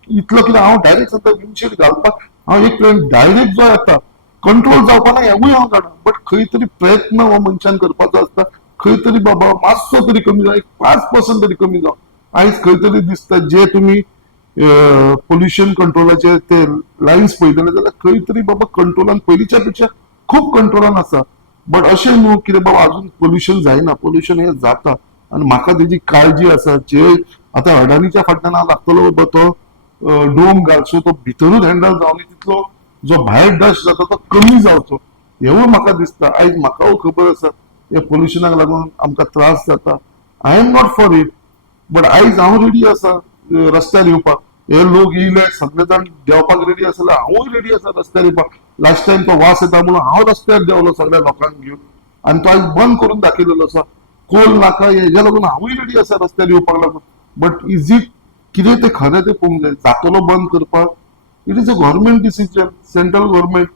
इतलो कितें हांव डायरेक्ट सांगता विंडशील्ड घालपाक हांव एक डायरेक्ट जो येता कंट्रोल जावपा ना हेवूय हांव जाणा, बट खंय तरी प्रयत्न हो मनशान करपाचो आसता. खंय तरी बाबा मातसो तरी कमी जावं, 5% तरी कमी जावं. आयज खंय तरी दिसता जे तुमी पोल्युशन कंट्रोलाचे ते लायन्स पळयतले जाल्यार खंय तरी बाबा कंट्रोलान पयलींच्या पेक्षा खूब कंट्रोलान आसा. बट अशें न्हू कितें बाबा अजून पोल्युशन जायना, पोल्युशन हें जाता. आणि म्हाका तेजी काळजी आसा. जे आता अडानीच्या फाटल्यान हांव लागतलो बाबा तो डोम घालचो, तो भितरूच हँडल जावनी तितलो जो भायर डस्ट जाता तो कमी जावचो, हेवूय म्हाका दिसता. आयज म्हाकाय खबर आसा हे पोल्युशनाक लागून आमकां त्रास जाता. I am not for it, but आयज हांव रेडी आसा रस्त्यार येवपाक. हे लोक येयले सगळे जाण देंवपाक रेडी आसा जाल्यार हांवूय रेडी आसा रस्त्यार येवपाक. लास्ट टायम तो वास येता म्हणून हांव रस्त्यार देंवलो सगळ्या लोकांक घेवन, आनी तो आयज बंद करून दाखयलेलो आसा. कोल नाका हेज्या लागून हांवूय रेडी आसा रस्त्यार येवपाक लागून. बट इज इट कितें ते खरें ते पळोवंक जाय. जातलो बंद करपाक, it is a government decision, central government.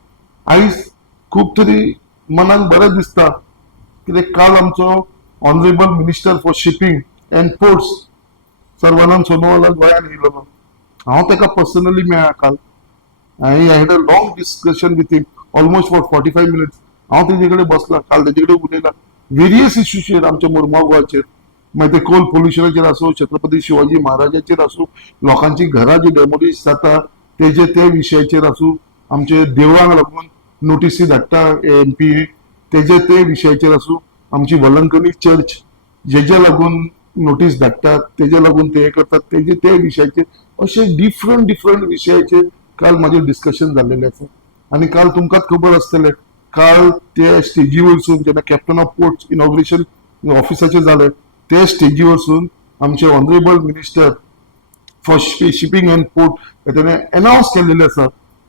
आयज खूब तरी मनाक बरें दिसता कित्याक काल आमचो honourable minister for shipping and ports Sarbananda Sonowal गोंयान येयलो. हांव ताका पर्सनली मेळ्ळा काल. I had a long discussion with him, almost for 45 minutes. हांव तेजे कडेन बसला, काल तेजे कडेन उलयला वेरियस इश्यूचेर, आमच्या मुरमाड गोवाचेर. मागीर ते कोल पोल्युशनाचेर आसूं, छत्रपती शिवाजी महाराजाचेर आसूं, लोकांची घरां जी डेमोलिश जाता तेजे ते विशयाचेर आसूं, आमचे देवळांक लागून नोटिसी धाडटा MPA तेजे ते विशयाचेर आसूं, आमची वलंकनी चर्च जेजे लागून नोटीस धाडटात तेजे लागून ते करतात तेजे ते विशयाचेर, अशे डिफरंट डिफरंट विशयाचेर काल म्हाजें डिस्कशन जाल्लेलें आसा. आनी काल तुमकांच खबर आसतलें, काल ते स्टेजी वयरसून जेन्ना कॅप्टन ऑफ पोर्ट्स इनॉग्रेशन ऑफिसाचेर जालें ते स्टेजी वयरसून आमचे honourable minister for shipping and port तेणें अनावन्स केल्लेलें आसा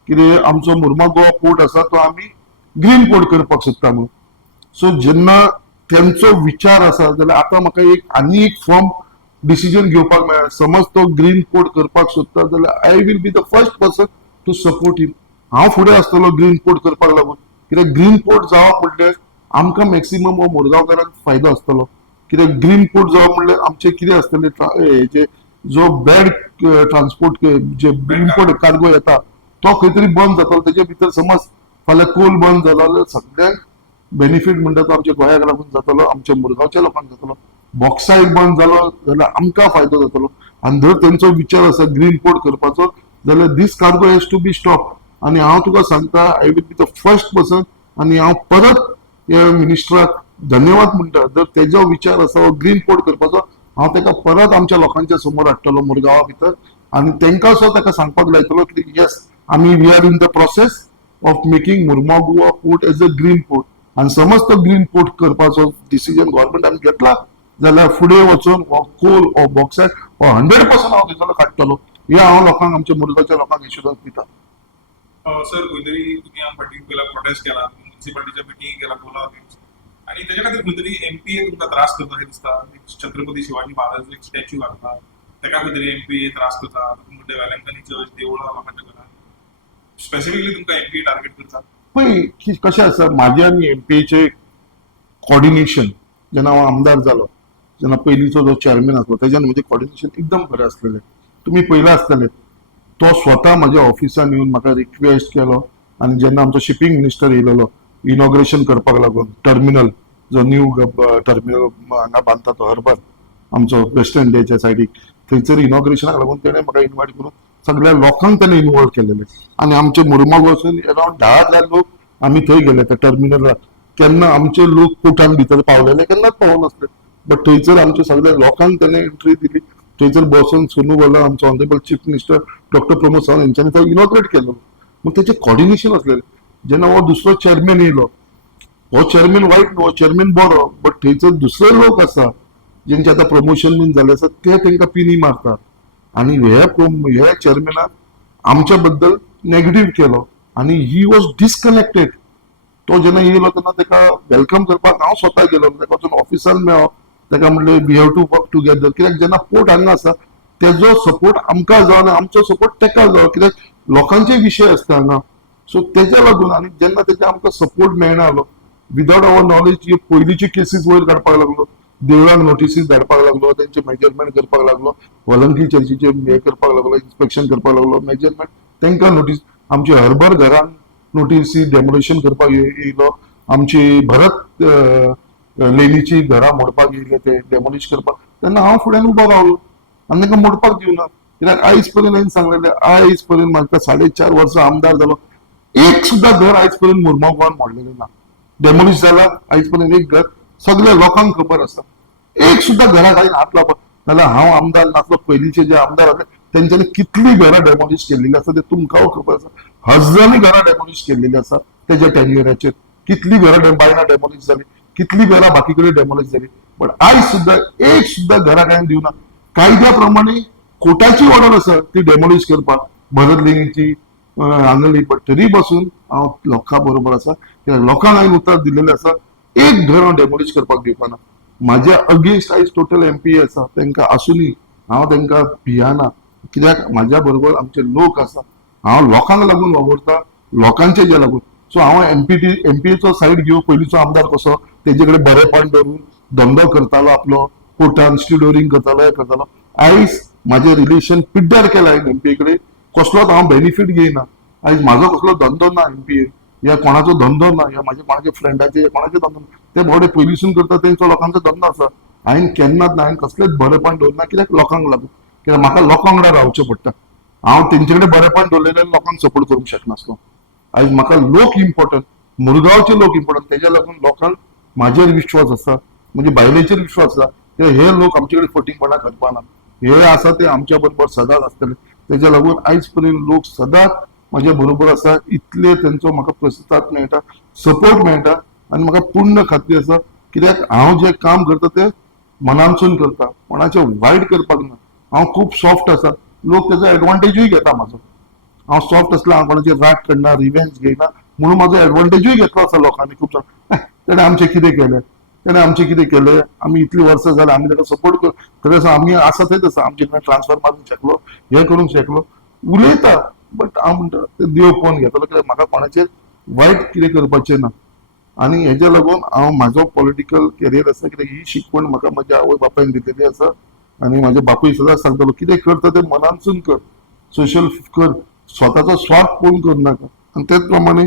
कितें आमचो मुरमाड गोवा पोर्ट आसा तो आमी ग्रीन पोर्ट करपाक सोदता म्हणून. सो जेन्ना त्यांचो विचार आसा जाल्यार आतां म्हाका आनी एक फर्म डिसिजन घेवपाक मेळ्ळा. समज तो ग्रीन पोर्ट करपाक सोदता जाल्यार I will be the first person to support him. हांव फुडें आसतलो ग्रीन पोर्ट करपाक लागून. कित्याक ग्रीन पोर्ट जावप म्हणल्यार आमकां मॅक्सिमम हो मुरगांवकारांक फायदो आसतलो. कित्याक ग्रीन पोर्ट जावप म्हणल्यार आमचे कितें आसतलें, हेजे जो बॅड ट्रान्सपोर्ट जे इम्पोर्ट कार्गो येता तो खंय तरी बंद जातलो. तेजे भितर समज फाल्यां कोल बंद जालो जाल्यार सगळ्यांक बेनिफीट म्हणटा तो आमच्या गोंयाक लागून जातलो, आमच्या मुरगांवच्या लोकांक जातलो. बॉक्सायड बंद जालो जाल्यार आमकां फायदो जातलो. आनी जर तेंचो विचार आसा ग्रीन पोर्ट करपाचो जाल्यार this cargo has to be stop. आनी हांव तुका सांगता I will be the first person. आनी हांव परत ह्या मिनिस्टराक धन्यवाद म्हणटा. जर तेजो विचार आसा ग्रीन पोर्ट करपाचो हांव ताका परत आमच्या लोकांच्या समोर हाडटलो मुरगांवा भितर आनी तांकां सो ताका सांगपाक लायतलो की येस आमी we are in the process of making मुरमाड Goa port as a green port. आनी समज तो ग्रीन पोर्ट करपाचो डिसिजन गव्हर्मेंटान घेतला जाल्यार फुडें वचून हो कोल हो बॉक्सायड हो 100% हांव थंयसर काडटलो. हे हांव लोकांक आमच्या मुरगांवच्या लोकांक एश्युरन्स दिता. सर खंय तरी तुम्ही या फाटीं पयला प्रोटेस्ट केला, म्युनिसिपालिटीच्या मिटींग केला कोला आणि त्याच्या खातीर खंय तरी MPA तुमकां त्रास करता अशें दिसता. छत्रपती शिवाजी महाराज एक स्टॅच्यू घालता ताका खंय तरी MPA त्रास करता. म्हणजे वेलंकनी चर्च देवळां लोकांच्या घरांत स्पेसिफिकली तुमकां MPA टार्गेट करता. पळय कशें आसा, म्हाजे आनी MPAचे कॉर्डिनेशन जेन्ना हांव आमदार जालो, जेन्ना पयलींचो जो चेअरमॅन आसलो तेज्यान म्हजें कॉर्डिनेशन एकदम बरें आसलेलें. तुमी पयला आसतलें तो स्वता म्हाज्या ऑफिसान येवन म्हाका रिक्वेस्ट केलो. आनी जेन्ना आमचो शिपिंग मिनिस्टर येयलेलो इनॉग्रेशन करपाक लागून टर्मिनल जो न्यू टर्मिनल हांगा बांदता तो हर्बर आमचो वेस्टर्न डेच्या सायडीक थंयसर इनॉग्रेशनाक लागून तेणें म्हाका इन्वायट करून सगळ्या लोकांक ताणें इनवॉल्व केलेले. आनी आमचे मुरमाड वचून अरावंड 10,000 लोक आमी थंय गेले त्या टर्मिनलार. केन्ना आमचे लोक कोर्टान भितर पावलेले केन्नाच पावूं नासले, बट थंयसर आमच्या सगळ्या लोकांक ताणें एंट्री दिली. थंयसर बसून सोनूवाला आमचो honourable chief minister doctor Pramod Sawant हेंच्यांनी तो इनॉग्रेट केलो. मग तेचें कॉर्डिनेशन आसलेलें. जेन्ना हो दुसरो चेअरमॅन येयलो, हो चेअरमॅन वायट न्हू, हो चेअरमॅन बरो, बट थंयसर दुसरे लोक आसा जेंचे आतां प्रमोशन बीन जालें आसा ते तांकां पिनी मारतात. आनी हे चेअरमॅनाक आमच्या बद्दल नेगेटिव्ह केलो आनी ही वॉज डिस्कनेक्टेड. तो जेन्ना येयलो तेन्ना ताका वेलकम करपाक हांव स्वता गेलो. ताका वचून ऑफिसान मेळ्ळो. ताका म्हणलें we have to work together. कित्याक जेन्ना पोर्ट हांगा आसा तेजो सपोर्ट आमकां जाय आनी आमचो सपोर्ट ताका जाय. कित्याक लोकांचे विशय आसता हांगा. सो तेज्या लागून आनी जेन्ना तेका आमकां सपोर्ट मेळनाहलो विदाउट अवर नॉलेज ह्यो पयलींची केसीस वयर काडपाक लागलो, देवळांक नोटिसीस धाडपाक लागलो, तेंचे मेजरमेंट करपाक लागलो, वॉलंटरी चर्चीचे हे करपाक लागलो, इन्स्पेक्शन करपाक लागलो, मेजरमेंट तांकां नोटीस, आमचे हर्बर घरांक नोटिसी डेमोलेशन करपाक येयलो, आमची भरत लेनीची घरां मोडपाक येयले ते डेमोलिश करपाक. तेन्ना हांव फुड्यान उबो रावलो आनी तांकां मोडपाक दिवना. कित्याक आयज पर्यंत हांवें सांगलेलें आयज पर्यंत म्हाका 4.5 वर्सां आमदार जालो एक सुद्दां घर आयज पर्यंत मुरमाड गोवान मोडलेलें ना. डेमोलिश जाला आयज पर्यंत एक घर. सगळ्या लोकांक खबर आसा. एक सुद्धा घरा काही हात लावप नाल्यार हांव आमदार नासलो, पयलींचे जे आमदार आसले तेंच्यांनी कितली घरां डेमोलिश केल्लेली आसा ते तुमकां खबर आसा. हजारांनी घरां डेमोलिश केल्लेली आसा तेज्या टेन्युराचेर. कितली घरां बायलां डेमोलिश जाली, कितली घरां बाकी कडेन डेमोलिश जाली. बट आयज सुद्धा एक सुद्धा घरां कांय दिवना. कायद्या प्रमाणे कोर्टाची ऑर्डर आसा ती डेमोलिश करपाक भरत लिंगची हांगली. बट तरी पासून हांव लोकां बरोबर आसा, कित्याक लोकांक हांवें उतर दिल्लेलें आसा एक घर हांव डेमोलिश करपाक दिवपाना. म्हाज्या अगेन्स्ट आयज टोटल MP आसा तांकां आसुनी हांव तांकां भियाना, कित्याक म्हाज्या बरोबर आमचे लोक आसा. हांव लोकांक लागून वावरता, लोकांचे जे लागून. सो हांव MPचो सायड घेवन पयलींचो आमदार कसो तेजे कडेन बरेपण धरून धंदो करतालो आपलो, कोर्टान स्टिडोरिंग करतालो, हे करतालो. आयज म्हाजे रिलेशन पिड्ड्यार केला हांवें MP कडेन. कसलोच हांव बेनिफीट घेयना. आयज म्हाजो कसलो धंदो ना MP, या कोणाचो धंदो ना, या म्हाजे कोणाचे फ्रेंडाचे कोणाचे धंदो ना. ते भोवडे पयलींसून करता तेंचो लोकांचो धंदो आसा. हांवें केन्नाच ना, हांवें कसलेंच बरेपण दवरना, कित्याक लोकांक लागून. कित्याक म्हाका लोकां वांगडा रावचें पडटा. हांव तेंचे कडेन बरेपण दवरलेले लोकांक सपोर्ट करूंक शकनासलो. आयज म्हाका लोक इम्पॉर्टंट, मुरगांवचे लोक इम्पॉर्टंट. तेज्या लागून लोकांक म्हाजेर विश्वास आसा, म्हणजे बायलेचेर विश्वास आसा. हे लोक आमचे कडेन फटींगपणां करपाना. हे आसा ते आमच्या बरोबर सदांच आसतले. तेज्या लागून आयज पर्यंत लोक सदांच म्हाज्या बरोबर आसा. इतले तेंचो म्हाका प्रतिसाद मेळटा, सपोर्ट मेळटा, आनी म्हाका पूर्ण खात्री आसा कित्याक हांव जे काम करता ते मनांतसून करता, कोणाचे वायट करपाक ना. हांव खूब सॉफ्ट आसा. लोक तेजो एडवांटेजूय घेता म्हाजो. हांव सॉफ्ट असलो, हांव कोणाचे राग करना, रिवेंज घेयना म्हणून म्हाजो एडवांटेजूय घेतलो आसा लोकांनी खूब जाण. तेणें आमचें कितें केलें, तेणें आमचें कितें केलें, आमी इतलीं वर्सां जालीं आमी ताका सपोर्ट कर. खरें आमी आसा थंयच आसा, आमचे कडेन ट्रान्सफर मारूंक शकलो, हें करूंक शकलो, उलयता. बट हांव म्हणटा ते देव पळोवन घेतलो, कित्याक म्हाका कोणाचेर वायट कितें करपाचें ना. आनी हेज्या लागून हांव म्हाजो पॉलिटिकल कॅरियर आसा, कित्याक ही शिकवण म्हाका म्हाज्या आवय बापायन दिलेली आसा. आनी म्हाजे बापूय सदांच सांगतालो कितें करता तें मनांतसून कर, सोशल कर, स्वताचो स्वार्थ पळोवन कर नाका. आनी तेच प्रमाणे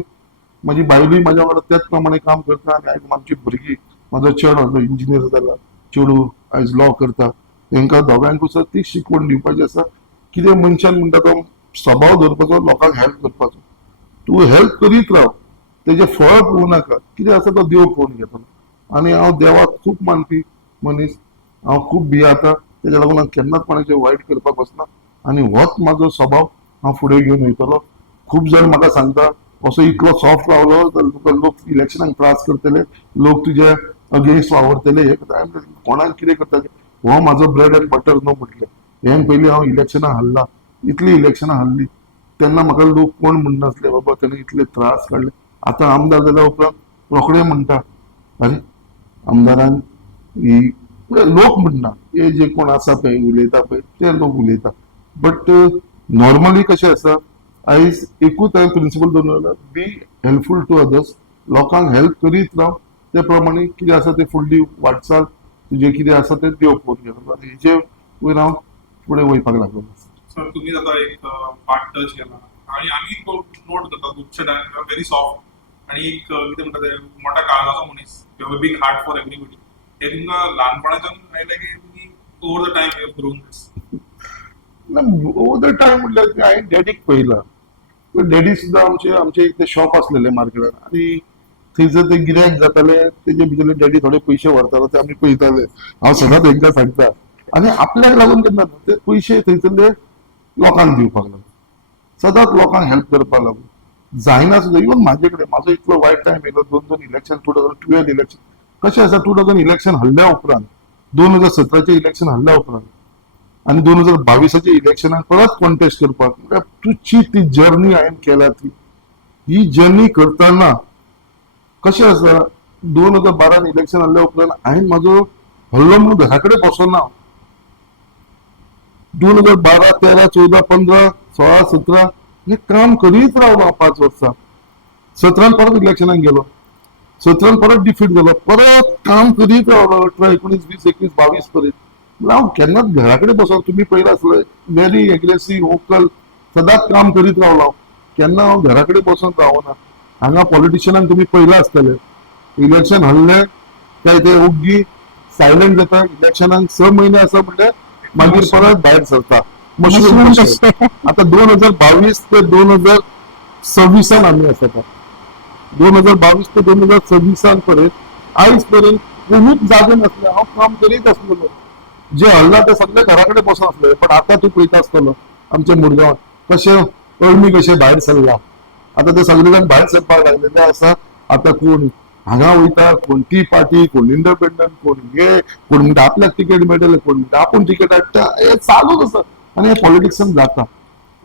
म्हाजी बायलूय म्हाज्या वांगडा त्याच प्रमाणे काम करता. आनी आयज आमची भुरगीं, म्हाजो चेडो इंजिनियर जाला, चेडू आयज लॉ करता, तांकां दोगांयकूय सुद्दां ती शिकवण दिवपाची आसा. कितें मनशान म्हणटा तो स्वभाव दवरपाचो, लोकांक हेल्प करपाचो. तूं हेल्प करीत राव, तेजें फळ पळोवं नाका, कितें आसा तो देव पळोवन घेतलो. आनी हांव देवाक खूब मानपी मनीस, हांव खूब भियेता. तेज्या लागून हांव केन्नाच कोणाचें वायट करपाक वचना. आनी होच म्हाजो स्वभाव हांव फुडें घेवन वयतलो. खूब जाण म्हाका सांगता असो इतलो सॉफ्ट रावलो जाल्यार तुका लोक इलेक्शनाक त्रास करतले, लोक तुजे अगेन्स्ट वावरतले, हे करता. कोणाक कितें करता, हो म्हाजो ब्रेड एंड बटर न्हू म्हटलें. हें पयलीं हांव इलेक्शनां हारला, इतलीं इलेक्शनां हारलीं तेन्ना म्हाका लोक कोण म्हणनासले बाबा तेणें इतले त्रास काडले. आतां आमदार जाल्या उपरांत रोखडे म्हणटा अरे आमदारान ही, लोक म्हणना, हे जे कोण आसा पळय उलयता पळय ते लोक उलयता. बट नॉर्मली कशें आसा, आयज एकूच हांवें प्रिंसिपल दवरला, बी हेल्पफूल टू अदर्स. लोकांक हेल्प करीत राव, ते प्रमाणे कितें आसा ते फुडली वाटचाल तुजें कितें आसा तें देव पळोवन घेतलो. आनी हेजे वयर हांव फुडें वयपाक लागलो. सर तुम्ही आता एक पार्ट टच केला आणि आम्ही तो नोट करता तुमचे डायरेक्ट व्हेरी सॉफ्ट आणि एक कितें म्हणटा ते मोठ्या काळजाचो मनीस, you have a big heart for everybody. हे तुमकां ल्हानपणाच्यान आयलें की तुमी over the time you have grown this? Over the time म्हटल्यार हांवें डॅडीक पळयलां. डॅडी सुद्दां आमचे एक शॉप आसलेलें मार्केटान, आनी थंयसर ते गिरायक जाताले, तेजे भितर डॅडी थोडे पयशे व्हरतालो ते आमी पळयताले. हांव सदांच तांकां सांगता. आनी आपल्याक लागून केन्ना ते पयशे थंयसरले लोकांक दिवपाक लागून, सदांच लोकांक हेल्प करपाक लागून. जायना सुद्दां. इवन म्हाजे कडेन म्हाजो इतलो वायट टायम येयलो. 2 इलेक्शन 2012 इलेक्शन कशें आसा, 2000 इलेक्शन हल्ल्या उपरांत, 2017 इलेक्शन हल्ल्या उपरांत आनी 2022 इलेक्शनाक परत कॉन्टेस्ट करपाक, म्हळ्यार तुजी ती जर्नी हांवें केल्या, ही जर्नी करतना कशें आसा, 2012 इलेक्शन हल्ल्या उपरांत हांवें म्हाजो हल्लो म्हणून घरा कडेन बसोना. 2012, 13, 14, 15, 16, 17 हे काम करीत रावलो 5 वर्सां. 17 परत इलेक्शनाक गेलो, 17 परत डिफीट जालो, परत काम करीत रावलो 18, 19, 20, 21, 22 पर्यंत. हांव केन्नाच घरा कडेन बसोन, तुमी पळयला आसलें व्हेरी एग्रेसीव, वोकल, सदांच काम करीत रावलो. केन्ना हांव घरा कडेन बसोन रावना. हांगा पॉलिटिशियनांक तुमी पळयला आसतलें, इलेक्शन हल्लें काय ते ओग्गी सायलेंट जाता. इलेक्शनाक 6 म्हयने आसा म्हणल्यार मागीर परत भायर सरता. मशरूम आता 2022 ते 2026 आमी आसा. 2022 ते 2026 पर्यंत आयज पर्यंत कोणूच जागे नसले हांव काम करीत आसलेलो. जे हल्ला ते सगळे घराकडे बसून असले. पण आता तू पळयता आसतलो आमच्या मुरगांवात कशे अळमी कशे भायर सरला. आता ते सगळे जाण भायर सरपाक लागलेले आसा. आता कोण हांगा वयता, कोण ती पार्टी, कोण इंडिपेंडंट, कोण हे, कोण म्हणटा आपल्याक तिकेट मेळटले, कोण म्हणटा आपूण तिकेट हाडटा. हे चालूच आसा आनी हे पॉलिटिक्सान जाता.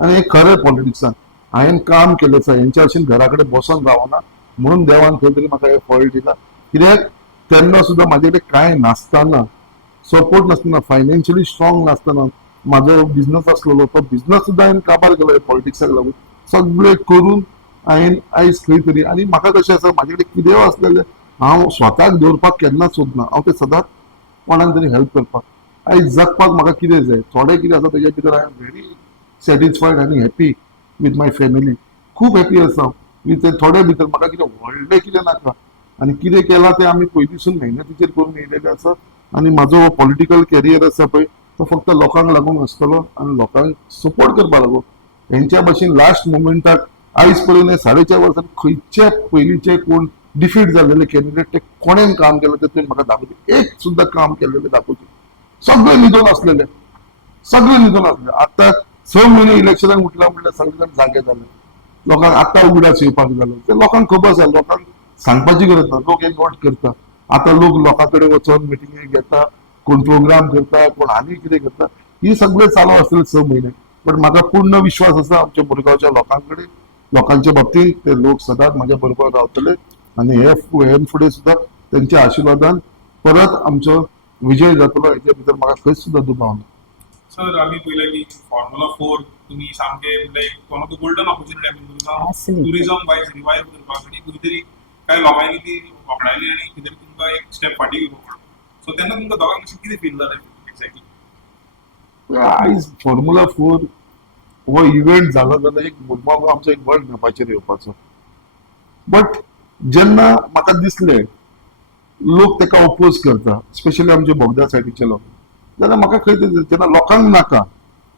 आनी हे खरें पॉलिटिक्सान हांवें काम केलें आसा. हेंच्या भशेन घरा कडेन बसून रावना म्हणून देवान खंय तरी म्हाका हे फळ दिला. कित्याक तेन्ना सुद्दां म्हाजे कडेन कांय नासतना, सपोर्ट नासतना, फायनान्शियली स्ट्रॉंग नासतना म्हाजो बिझनस आसलेलो तो बिझनस सुद्दां हांवें काबार केलो पॉलिटिक्साक लागून. सगळें करून हांवें आयज खंय तरी आनी म्हाका कशें आसा म्हाजे कडेन कितें आसलेलें हांव स्वताक दवरपाक केन्नाच सोदना. हांव तें सदांच कोणाक तरी हेल्प करपाक. आयज जगपाक म्हाका कितें जाय थोडें कितें आसा तेजे भितर आय एम व्हेरी सॅटिस्फायड आनी हॅपी विथ माय फॅमिली. खूब हॅपी आसा विथ थोडे भितर. म्हाका कितें व्हडलें कितें नाका. आनी कितें केलां तें आमी पयलींसून मेहनतीचेर करून येयलेलें आसा. आनी म्हाजो पॉलिटिकल कॅरियर आसा पळय तो फक्त लोकांक लागून आसतलो आनी लोकांक सपोर्ट करपा लागून. हेंच्या भशेन लास्ट मोमेंटाक आयज पर्यंत 4.5 वर्सांनी खंयचे पयलींचे कोण डिफीट जाल्लेले कॅन्डिडेट ते कोणेन काम केलें ते तुवें म्हाका दाखोवचें. एक सुद्दां काम केल्लेलें दाखोवचें. सगळे न्हिदून आसलेले, सगळे न्हिदून आसले. आतां 6 म्हयने इलेक्शनाक उठला म्हणल्यार सगळे जाण जागे जाले. लोकांक आतां उगडास येवपाक जालो. ते लोकांक खबर आसा. लोकांक सांगपाची गरज ना. लोक एक नोट करता. आतां लोक लोकां कडेन वचून मिटिंगे घेता, कोण प्रोग्राम करता, कोण आनी कितें करता. ही सगळें चालू आसलें 6 म्हयने. पण म्हाका पूर्ण विश्वास आसा आमच्या मुरगांवच्या लोकांकडे. लोकांच्या बाबतींत ते लोक सदांच म्हाज्या बरोबर रावतले आनी हे फुडें सुद्दां तेंच्या आशिर्वादान परत आमचो विजय जातलो हेच्या भितर म्हाका खंयच सुद्दां दुबाव ना. सर आम्ही पळयलें की फॉर्म्युला 4 तुम्ही सामके like one of the golden opportunity आमी Absolutely. टुरिझम वायज रिवायव करपाक आनी खंय तरी कांय लोकांनी ती वखडायली आनी खंय तरी तुमकां एक स्टेप फाटीं घेवपाक पडलो. सो तेन्ना तुमकां दोगांक अशें कितें फील जालें एक्झॅक्टली? आयज फॉर्म्युला 4 हो इव्हेंट जाला जाल्यार एक मुरगांव आमचो एक वर्ल्ड मॅपाचेर येवपाचो. बट जेन्ना म्हाका दिसलें लोक तेका ओपोज करता, स्पेशली आमचे बोगदा सायडीचे लोक, जाल्यार म्हाका खंय तरी जेन्ना लोकांक नाका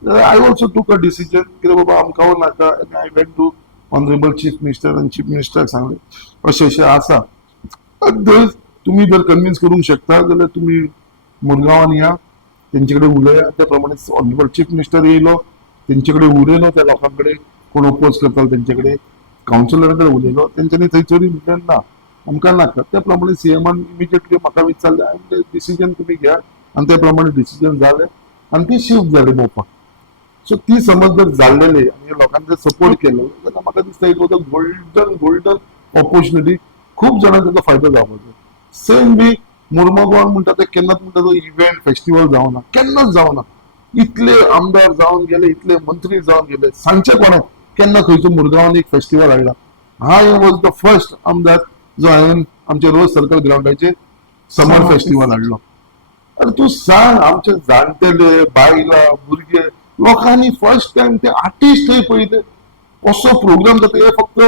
जाल्यार आय ऑल्सो टूक अ डिसिजन कितें बाबा आमकां नाका. I went to honourable chief minister आनी चीफ मिनिस्टराक सांगलें अशें अशें आसा. तुम्ही जर कन्विन्स करूंक शकता जाल्यार तुम्ही मुरगांवान या, तेंचे कडेन उलया. त्या प्रमाणे ऑनरेबल चीफ मिनिस्टर येयलो, तेंचे कडेन उलयलो त्या लोकां कडेन कोण ओपोज करता तेंचे कडेन, कावन्सिलरा कडेन उलयलो. तेंच्यांनी थंयसरूय म्हटलें ना आमकां नाका. त्या प्रमाणे सीएमान इमिजिएटली म्हाका विचारलें डिसिजन तुम्ही घ्या आनी त्या प्रमाणे डिसिजन जालें आनी ती शिफ्ट जाली भोवपाक. सो ती समज जर जाल्लेली आनी लोकांनी जर सपोर्ट केलो जाल्यार म्हाका दिसता एक गोल्डन ऑपॉर्च्युनिटी खूब जाणांक ताचो फायदो जावपाचो. सेम वी मुरमुगांवान म्हणटा ते केन्नाच म्हणटा तो इव्हेंट फेस्टिवल जावना, केन्नाच जावना. इतले आमदार जावन गेले, इतले मंत्री जावन गेले, सांगचे कोणाक केन्ना खंयचो मुरगांवान एक फेस्टिवल हाडला. हाय वॉज द फर्स्ट आमदार जो हांवें आमच्या रोज सर्कल ग्राउंडाचेर समर फेस्टिवल हाडलो. अरे तूं सांग आमचे जाणटेले बायलां भुरगे लोकांनी फर्स्ट टाइम ते आर्टिस्ट थंय पळयले. कसो प्रोग्राम जाता हे फक्त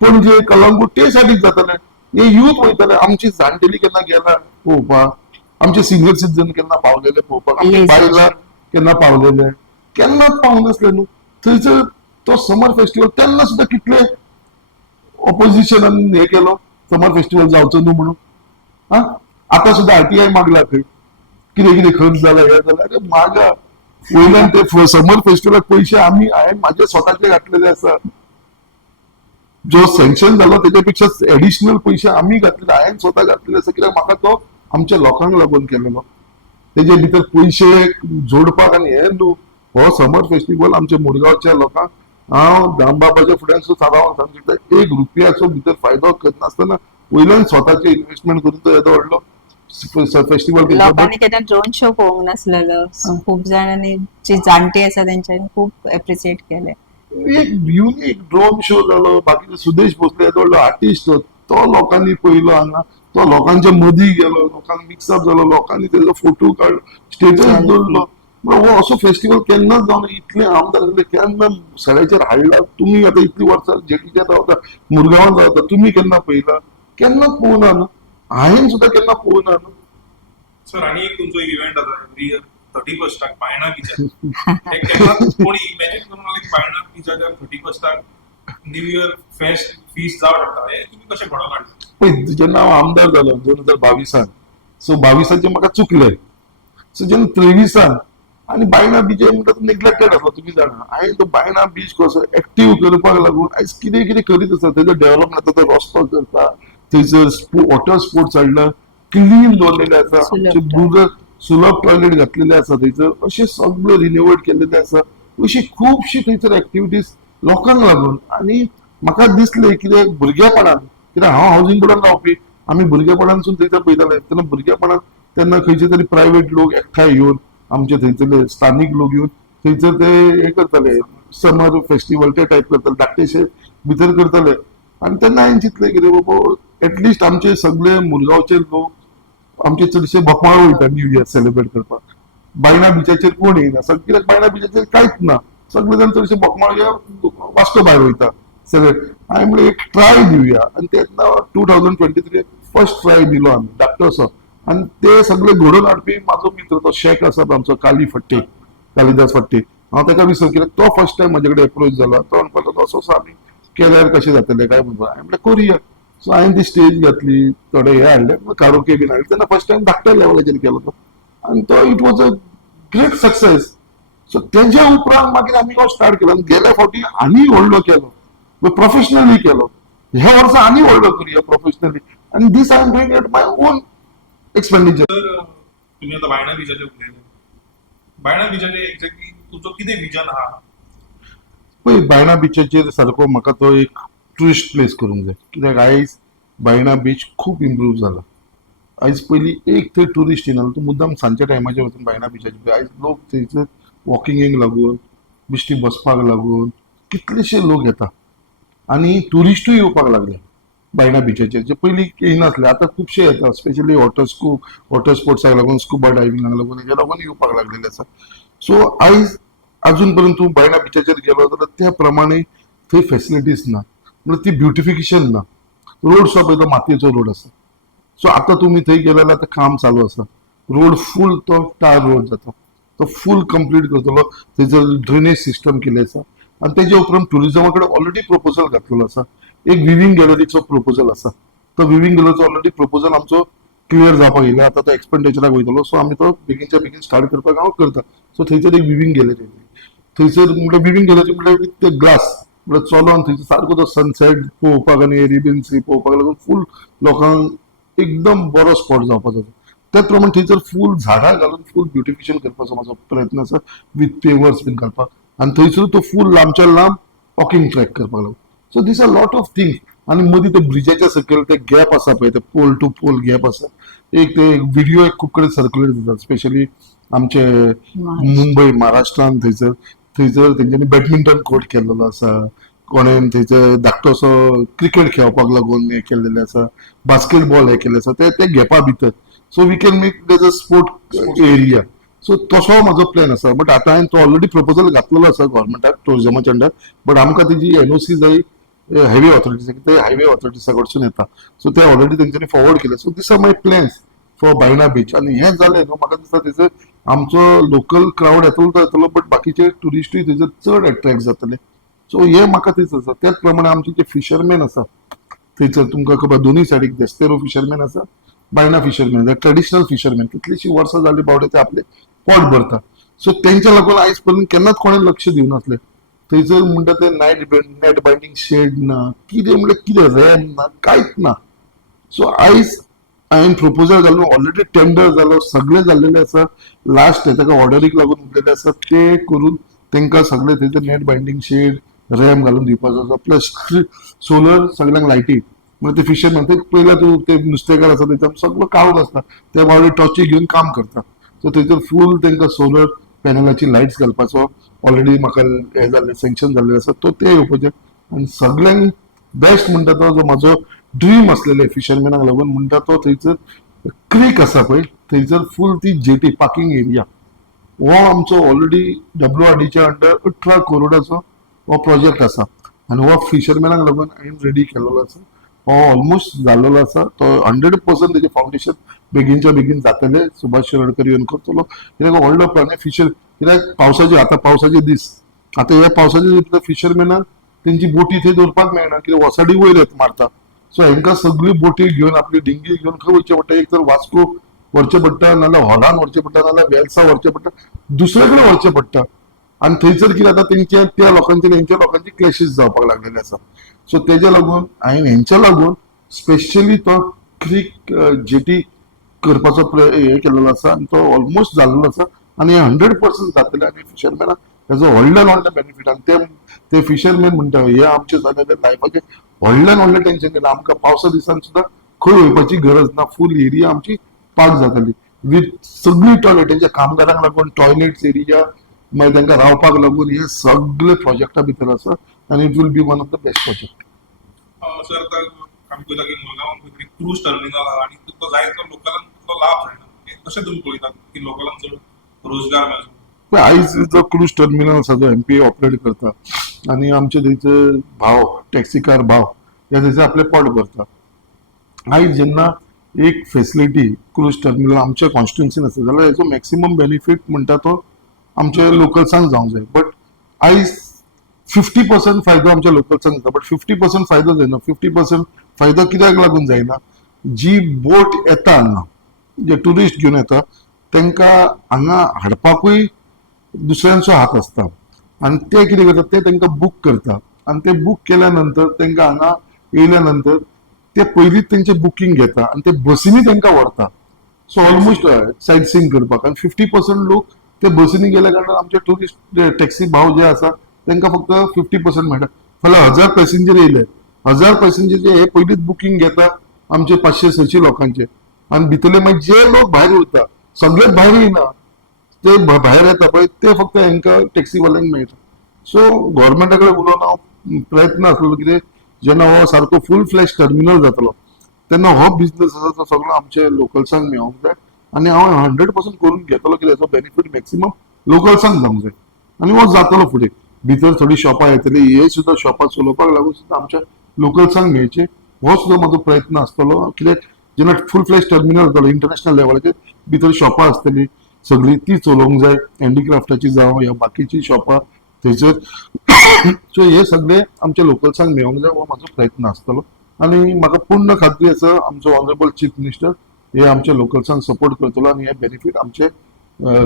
पणजे कलंगूट ते सायडीक जाताले. हे यूथ वयताले. आमची जाणटेली केन्ना गेला पळोवपाक, आमचे सिनियर सिटीजन केन्ना पावलेले पळोवपाक, आमचे बायलां केन्ना पावलेले, केन्नाच पावनासले न्हू. थंयसर तो समर फेस्टिवल तेन्ना सुद्दां कितले ऑपोजिशनान हे केलो समर फेस्टिवल जावचो न्हू म्हणून. आतां सुद्दां RTI मागला खंय कितें कितें खर्च जाला हे जाला. अरे मागा वयल्यान ते समर फेस्टिवलाक पयशे हांवें म्हाजे स्वताचे घातलेले आसा. जो सँक्शन जालो तेच्या पेक्षा एडिशनल पयशे आमी घातलेले, हांवें स्वता घातलेले आसा. कित्याक म्हाका तो आमच्या लोकांक लागून केलेलो. तेजे भितर पयशे जोडपाक आनी हे न्हू. हो समर फेस्टिवल आमच्या मुरगांवच्या लोकांक हांव दामबाबाच्या फुड्यान सांगून सांगता 1 रुपयाचो भितर फायदो करनासतना वयल्यान स्वताचे इन्व्हेस्टमेंट करून तो येदो व्हडलो फेस्टिवल लोकांनी केन्ना ड्रोन शो पळोवंक नासलेलो. खूब जाणांनी जे जाणटे आसा तेंच्यांनी खूब एप्रिसिएट केले. एक युनिक ड्रोन शो जालो. बाकीचे सुदेश भोसले येदो व्हडलो आर्टिस्ट तो लोकांनी पळयलो हांगा. तो लोकांच्या मदीं गेलो, लोकांक मिक्सअप जालो, लोकांनी तेजो फोटो काडलो, स्टेटस दवरलो. हो असो फेस्टिवल केन्नाच जावना. इतले आमदार जाले केन्ना सगळ्याचेर हाडला. तुम्ही आता इतली वर्सां जेटीचेर रावता, मुरगांवान रावता, तुम्ही केन्ना पळयला? केन्नाच पळोवना न्हू. हांवें सुद्दां केन्ना पळोवना न्हू. सर आणि एक तुमचो इव्हेंट आसा एव्हरी इयर 31st बायणा बिचार. हे केन्ना कोणी इमॅजिन करून की बायणा बिचाच्या 31st न्यू इयर फीस्ट जावं शकता. हे तुम्ही कशें घडोवन हाडलें? पळय जेन्ना हांव आमदार जालो 2022 सो 22 म्हाका चुकले. सो जेन्ना 23 आणि बायणा बीच म्हणटा तो नेग्लेक्टेड आसलो तुम्ही जाणा. हांवें तो बायणा बीच कसो एक्टीव करपाक लागून आयज कितें कितें करीत आसा तेजो डेव्हलपमेंट आतां रस्तो करता, थंयसर वॉटर स्पोर्ट्स हाडला, क्लीन दवरलेले आसा, आमचे रुरल सुलभ टॉयलेट घातलेले आसा थंयसर, अशें सगळें रिनोवेट केलेले आसा. अशी खुबशी थंयसर एक्टिविटीज लोकांक लागून. आनी म्हाका दिसलें कितें भुरगेपणान, कित्याक हांव हावजींग बोर्डान रावपी, आमी भुरगेपणानसून थंयसर पळयताले तेन्ना भुरगेपणान तेन्ना खंयचे तरी प्रायव्हेट लोक एकठांय येवन आमचे थंयसरले स्थानीक लोक येवन थंयसर ते हे करताले समर फेस्टिवल ते टायप करताले, धाकटेशे भितर करताले. आनी तेन्ना हांवें चिंतलें कितें बाबा एटलिस्ट आमचे सगळे मुरगांवचे लोक आमचे चडशे बोकमाळ वयता न्यू इयर सेलिब्रेट करपाक. बायणा बिचाचेर कोण येयना, कित्याक बायणा बिचाचेर कांयच ना, सगळे जाण चडशे बोकमाळ या वास्को भायर वयता सगळे. हांवें म्हणलें एक ट्राय दिवया आनी तेन्ना 2023 फर्स्ट ट्राय दिलो आमी धाकटोसो. आनी ते सगळे घडोवन हाडपी म्हाजो मित्र तो शेख आसा आमचो कालिदास फट्टे. हांव ताका विसर कित्याक तो फर्स्ट टायम म्हाजे कडेन एप्रोच जाला. तो म्हणपाक असो असो आमी केल्यार कशें जातलें काय म्हणून. हांवें म्हणलें करुया. सो हांवें ती स्टेज घातली, थोडे हे हाडले, कारोके बीन हाडले. तेन्ना फर्स्ट टायम धाकट्या लेवलाचेर केलो तो आनी तो it was a great success. So तेजे उपरांत मागीर आमी हो स्टार्ट केलो आनी गेल्या फावटी आनी व्हडलो केलो, प्रोफेशनली केलो. ह्या वर्सा आनी व्हडलो करुया प्रोफेशनली. आनी this I am doing at my own expenditure. तर तुम्ही आता बायणा बिचाचेर उलयले, बायणा बिचाचेर एक्झॅक्टली तुजो कितें विजन आहा? पळय बायणा बिचाचेर सारको म्हाका तो एक टुरिस्ट प्लेस करूंक जाय. कित्याक आयज बायणा बीच खूब इम्प्रूव जाला. आयज पयलीं एक थंय टुरिस्ट येनालो, तूं मुद्दाम सांजच्या टायमाचेर वचून बायणा बिचाचेर आयज लोक थंयसर वॉकिंगेक लागून, बिश्टी बसपाक लागून कितलेशे लोक येता आनी टुरिस्टूय येवपाक लागले बायणा बिचाचेर, जे पयलीं येयनासले आतां खुबशे येता. स्पेशली वॉटर स्पोर्ट्साक लागून, स्कुबा डायविंगाक लागून, हेज्या लागून येवपाक लागलेले आसा. सो आयज अजून पर्यंत तूं बायणा बिचाचेर गेलो जाल्यार त्या प्रमाणे थंय फेसिलिटीज ना, म्हणजे ती ब्युटिफिकेशन ना. रोड सो पळय तो मातयेचो रोड आसा. सो आतां तुमी थंय गेले जाल्यार आतां काम चालू आसा. रोड फूल तो टार रोड जाता, तो फूल कंप्लीट करतलो. थंयसर ड्रेनेज सिस्टम केले आसा आनी तेजे उपरांत टुरिजमा कडेन ऑलरेडी प्रपोजल घातलेलो आसा. एक विविंग गॅलरीचो प्रपोजल आसा. तो विविंग गॅलरीचो ऑलरेडी प्रपोजल आमचो क्लियर जावपाक येयला. आतां तो एक्सपेंडिचराक वयतलो. सो आमी तो बेगीनच्या बेगीन स्टार्ट करपाक हांव करता. सो थंयसर एक विविंग गॅलरी, थंयसर म्हणजे विविंग गॅलरी म्हणजे ते ग्लास म्हणजे चलोन थंयसर सारको तो सनसेट पळोवपाक आनी एरिबीन सी पळोवपाक लागून फूल लोकांक एकदम बरो स्पॉट जावपाक जाता. त्याच प्रमाणे थंयसर फूल झाडां घालून फूल ब्युटिफिकेशन करपाचो म्हाजो प्रयत्न आसा, विथ पेवर्स बीन घालपाक. आनी थंयसर तो फूल लांबच्या लांब वॉकिंग ट्रॅक करपाक लागून. So these are lot of things. आनी मदीं ते ब्रिजाच्या सकयल ते गॅप आसा पळय, ते पोल टू पोल गॅप आसा. एक ते व्हिडिओ एक खूब कडेन सर्क्युलेट जाता, स्पेशली आमचे मुंबय महाराष्ट्रान थंयसर तेंच्यांनी बॅडमिंटन कोर्ट केल्लो आसा. कोणेन थंयसर धाकटोसो क्रिकेट खेळपाक लागून हे केल्लेले आसा, बास्केटबॉल हे केल्ले आसा ते गॅपा भितर. सो वी कॅन मेक देज अ स्पोर्ट एरिया. सो तसो म्हाजो प्लॅन आसा. बट आतां हांवें तो ऑलरेडी प्रपोजल घातलेलो आसा गव्हर्मेंटाक टुरिजमाच्या अंडर. बट आमकां तेजी एनओसी जाय हायवे ऑथॉरिटीज, ते हायवे ऑथॉरिटीसा कडसून येता. सो ते ऑलरेडी तेंच्यांनी फॉरवर्ड केले. So this are my plans for Baina beach. आनी हें जालें न्हू, म्हाका दिसता थंयसर आमचो लोकल क्रावड येतलो तो येतलो, बट बाकीचे टुरिस्टूय थंयसर चड अट्रॅक्ट जातले. सो हे म्हाका थंयसर आसा. त्याच प्रमाणे आमचे जे फिशरमॅन आसा थंयसर, तुमकां खबर दोनूय सायडीक देस्पेरो फिशरमॅन आसा, बायणा फिशरमॅन, ट्रेडिशनल फिशरमॅन. कितलींशीं वर्सां जालीं बावडे ते आपले पोट भरता. सो तेंच्या लागून आयज पर्यंत केन्नाच कोणें लक्ष दिवनासलें. थंयसर म्हणटा ते नेट बायंडींग शेड ना, कितें म्हणल्यार कितें रॅम ना, कांयच ना. सो आयज हांवें प्रपोजल घालून ऑलरेडी टेंडर जालो, सगळें जाल्लेलें आसा. लास्ट ताका ऑर्डरीक लागून उरलेले आसा ते करून तांकां सगळे थंयसर नेट बायंडींग शेड, रॅम घालून दिवपाचो आसा. प्लस सोलर सगळ्यांक लायटी, म्हणजे ते फिशरमॅन ते पयल्या तूं ते नुस्तेकार आसा थंयसर सगळो काळोख आसता, ते बावडे टॉर्ची घेवन काम करता. सो थंयसर फूल तांकां सोलर पॅनलाची लायट्स घालपाचो ऑलरेडी म्हाका हे जाल्ले सँक्शन जाल्ले आसा, तो ते येवपाचे. आनी सगळ्यांक बेस्ट म्हणटा तो जो म्हाजो ड्रीम असलेले फिशरमॅनाक लागून म्हणटा तो थंयसर क्रीक आसा पळय, थंयसर फूल ती जेटी पार्किंग एरिया हो आमचो ऑलरेडी WRDच्या अंडर 18 करोडाचो हो प्रोजेक्ट आसा. आनी हो फिशरमॅनाक लागून हांवें रेडी केलेलो आसा. हो ऑलमोस्ट जाल्लो आसा. तो 100% तेजे फावंडेशन बेगीनच्या बेगीन जातले. सुभाष शिरोडकर येवन करतलो. कित्याक व्हडलो प्लॅन फिशर, कित्याक पावसाचे आतां पावसाचे दीस, आतां ह्या पावसाचे दीस फिशरमॅनाक तेंची बोटी थंय दवरपाक मेळना, कित्याक वोसाडी वयर येत मारता. सो हांकां सगळ्यो बोटी घेवन आपली डिंगी घेवन खंय वयचें पडटा. एक तर वास्को व्हरचें पडटा नाल्यार हॉलान व्हरचें पडटा नाल्यार वेल्सा व्हरचें पडटा दुसरे कडेन व्हरचें पडटा आनी थंयसर कितें जाता तेंचे त्या लोकांचे हेंच्या लोकांची क्लॅशीस जावपाक लागलेले आसा सो तेज्या लागून हांवें हेंच्या लागून स्पेशली तो क्रीक जेटी करपाचो हे केलेलो आसा आनी तो ऑलमोस्ट जाल्लो आसा आनी 100% जातले आनी फिशरमॅनाक हेजो व्हडल्यान व्हडलें बेनिफीट आनी ते फिशरमॅन म्हणटा हे आमचे जालेले लायफाचे व्हडल्यान व्हडलें टेन्शन दिलां आमकां पावसा दिसान सुद्दां खंय वयपाची गरज ना फूल एरिया आमची पाक जाताली विथ सगळी टॉयलेट तेंच्या कामगारांक लागून टॉयलेट्स एरिया मागीर तांकां रावपाक लागून हे सगळे प्रोजेक्टा भितर आसा आनी it will be one of the best project sir आतां आमी पळयता की मुरगांवान खंय तरी क्रूज टर्मिनल आहा आनी तो जायतो लोकलांक तो लाभ जायना कशें तुमी पळयतात की लोकलांक चड रोजगार मेळचो पण आयज जो क्रूज टर्मिनल आसा जो एमपीए ऑपरेट करता आनी आमचे थंयचे भाव टॅक्सीकार भाव हे थंयसर आपले पोट भरता आयज जेन्ना एक फेसिलिटी क्रूज टर्मिनल आमच्या कॉन्स्टिट्युन्सीन आसा जाल्यार हेजो मॅक्सिमम बेनिफीट म्हणटा तो आमच्या लोकल्सांक जावंक जाय बट आयज 50% फायदो आमच्या लोकल्सांक जाता बट 50% फायदो जायना 50% फायदो कित्याक लागून जायना जी बोट येता हांगा जे टुरिस्ट घेवन येता तांकां हांगा हाडपाकूय दुसऱ्यांचो हात आसता आनी ते कितें करतात ते तांकां बूक करता आनी ते बूक केल्या नंतर तांकां हांगा येयल्या नंतर ते पयलींच तेंचे बुकींग घेता आनी ते बसींनी तांकां व्हरता सो ऑलमोस्ट सायट सींग करपाक आनी 50% लोक ते बसींनी गेल्या कारणान आमचे टुरिस्ट टॅक्सी भाव जे आसा तांकां फक्त 50% मेळटा फाल्यां 1000 पॅसेंजर येयले 1000 पॅसेंजर हे पयलींच बुकींग घेता आमचे 500-600 लोकांचे आनी भितरले मागीर जे लोक भायर उरता सगळेच भायर येयना ते भायर येता पळय ते फक्त हांकां टॅक्सीवाल्यांक मेळटा सो गोव्हर्मेंटा कडेन उलोवन हांव प्रयत्न आसलो कितें जेन्ना हो सारको फूल फ्लॅश टर्मिनल जातलो तेन्ना हो बिझनस आसा तो सगळो आमच्या लोकल्सांक मेळोंक जाय आनी हांव 100% करून घेतलो कितें हेजो बेनिफीट मॅक्सिमम लोकल्सांक जावंक जाय आनी हो जातलो फुडें भितर थोडी शॉपां येतली हे सुद्दां शॉपां चलोवपाक लागून सुद्दां आमच्या लोकल्सांक मेळचे हो सुद्दां म्हजो प्रयत्न आसतलो कित्याक जेन्ना फूल फ्लॅश टर्मिनल जातलो इंटरनॅशनल लेवलाचेर भितर शॉपां आसतली सगळी ती चलोवंक जाय हँडीक्राफ्टाची जावं या बाकीची शॉपां थंयसर सो हे सगळे आमच्या लोकल्सांक मेळोंक जाय हो म्हाजो प्रयत्न आसतलो आनी म्हाका पूर्ण खात्री आसा आमचो ऑनरेबल चीफ मिनिस्टर हे आमच्या लोकल्सांक सपोर्ट करतलो आनी हे बेनिफीट आमचे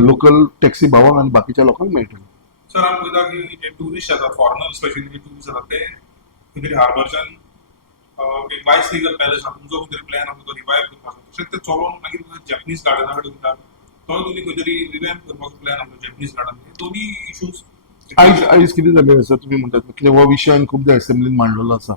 लोकल टॅक्सी भावांक आनी बाकीच्या लोकांक मेळटले सर आमी पळयता की जे टुरिस्ट येतात फॉरेनर स्पेशली जे टुरिस्ट येतात ते खंय तरी हार्बरच्यान एक वायस लीगल पॅलेस आहा तुमचो खंय तरी प्लॅन आहा तो रिवायव करपाचो तशेंच ते चलोवन मागीर जॅपनीज गार्डना कडेन वयतात तो तुमी खंय तरी रिवॅम्प करपाचो प्लॅन आहा जॅपनीज गार्डन हे दोनी इश्यूज आयज कितें जालें आसा तुमी म्हणटात कितें हो विशय हांवें खुबदां असेंब्लीन मांडलेलो आसा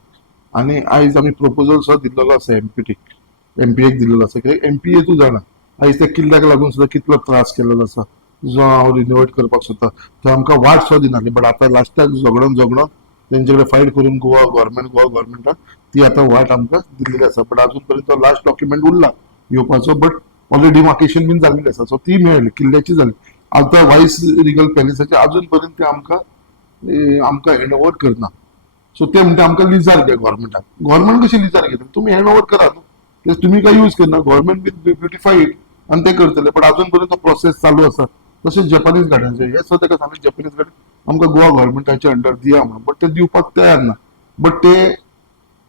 आनी आयज आमी प्रपोजल सुद्दां दिल्लो आसा एमपीएक दिल्लो आसा कित्याक एमपीए तूं जाणा आयज त्या किल्ल्याक लागून सुद्दां कितलो त्रास केलेलो आसा जो हांव रिनोवेट करपाक सोदता थंय आमकां वाट सुद्दां दिनासली बट आतां लास्टाक झगडोन तेंचे कडेन फायट करून गोवा गव्हर्मेंटान ती आतां वाट आमकां दिल्ली आसा बट अजून पर्यंत तो लास्ट डॉक्युमेंट उरला येवपाचो बट ऑलरेडी डिमार्केशन बीन जाल्लेली आसा सो ती मेळ्ळी किल्ल्याची जाली आतां वायस रिगल पॅलेसाचे अजून पर्यंत ते आमकां हँड ओव्हर करना सो ते म्हणटा आमकां लिजार घे गव्हर्मेंट कशी लिजार घेता तुमी हँड ओव्हर करा न्हू तुमी काय यूज करना गव्हर्मेंट वील ब्युटिफाय इट आनी ते करतले बट अजून पर्यंत तो प्रोसेस चालू आसा तशेंच जपानीज गार्डनचे हे सुद्दां ताका सांगलें जपानीज गार्डन आमकां गोवा गव्हर्मेंटाच्या अंडर दिया म्हणून बट ते दिवपाक तयार ना बट ते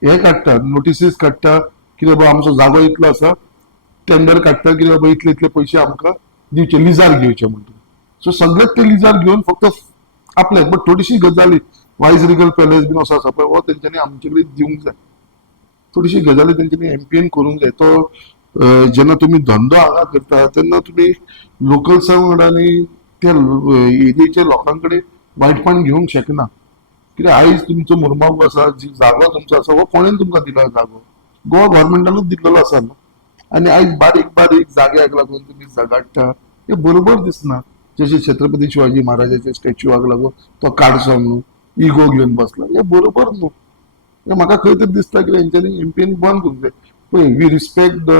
हे काडटा नोटिसीस काडटा की बाबा आमचो जागो इतलो आसा टेंडर काडटा की बाबा इतले पयशे आमकां दिवचे लिजार घेवचे म्हणून सो सगळेच ते लिजार घेवन फक्त आपल्याक बट थोडीशी गजाली वायस रिगल पॅलेस बीन असो आसा पळय हो तेंच्यांनी आमचे कडेन दिवंक जाय थोडीशी गजाली तेंच्यांनी एमपीएन करूंक जाय तो जेन्ना तुमी धंदो हांगा करता तेन्ना तुमी लोकल्सां वांगडा आनी त्या एरियेच्या लोकां कडेन वायटपण घेवंक शकना कित्याक आयज तुमचो मुरमागू आसा जी जागो तुमचो आसा हो कोणेन तुमकां दिला जागो गोवा गव्हर्मेंटानूच दिल्लो आसा न्हू आनी आयज बारीक जाग्याक लागून तुमी झगडटा हे बरोबर दिसना जशे छत्रपती शिवाजी महाराजाचे स्टॅच्यूआक लागून तो काडचो न्हू इगो घेवन बसला हे बरोबर न्हू म्हाका खंय तरी दिसता की हेंच्यांनी एमपीएन बंद करूंक जाय पळय we respect the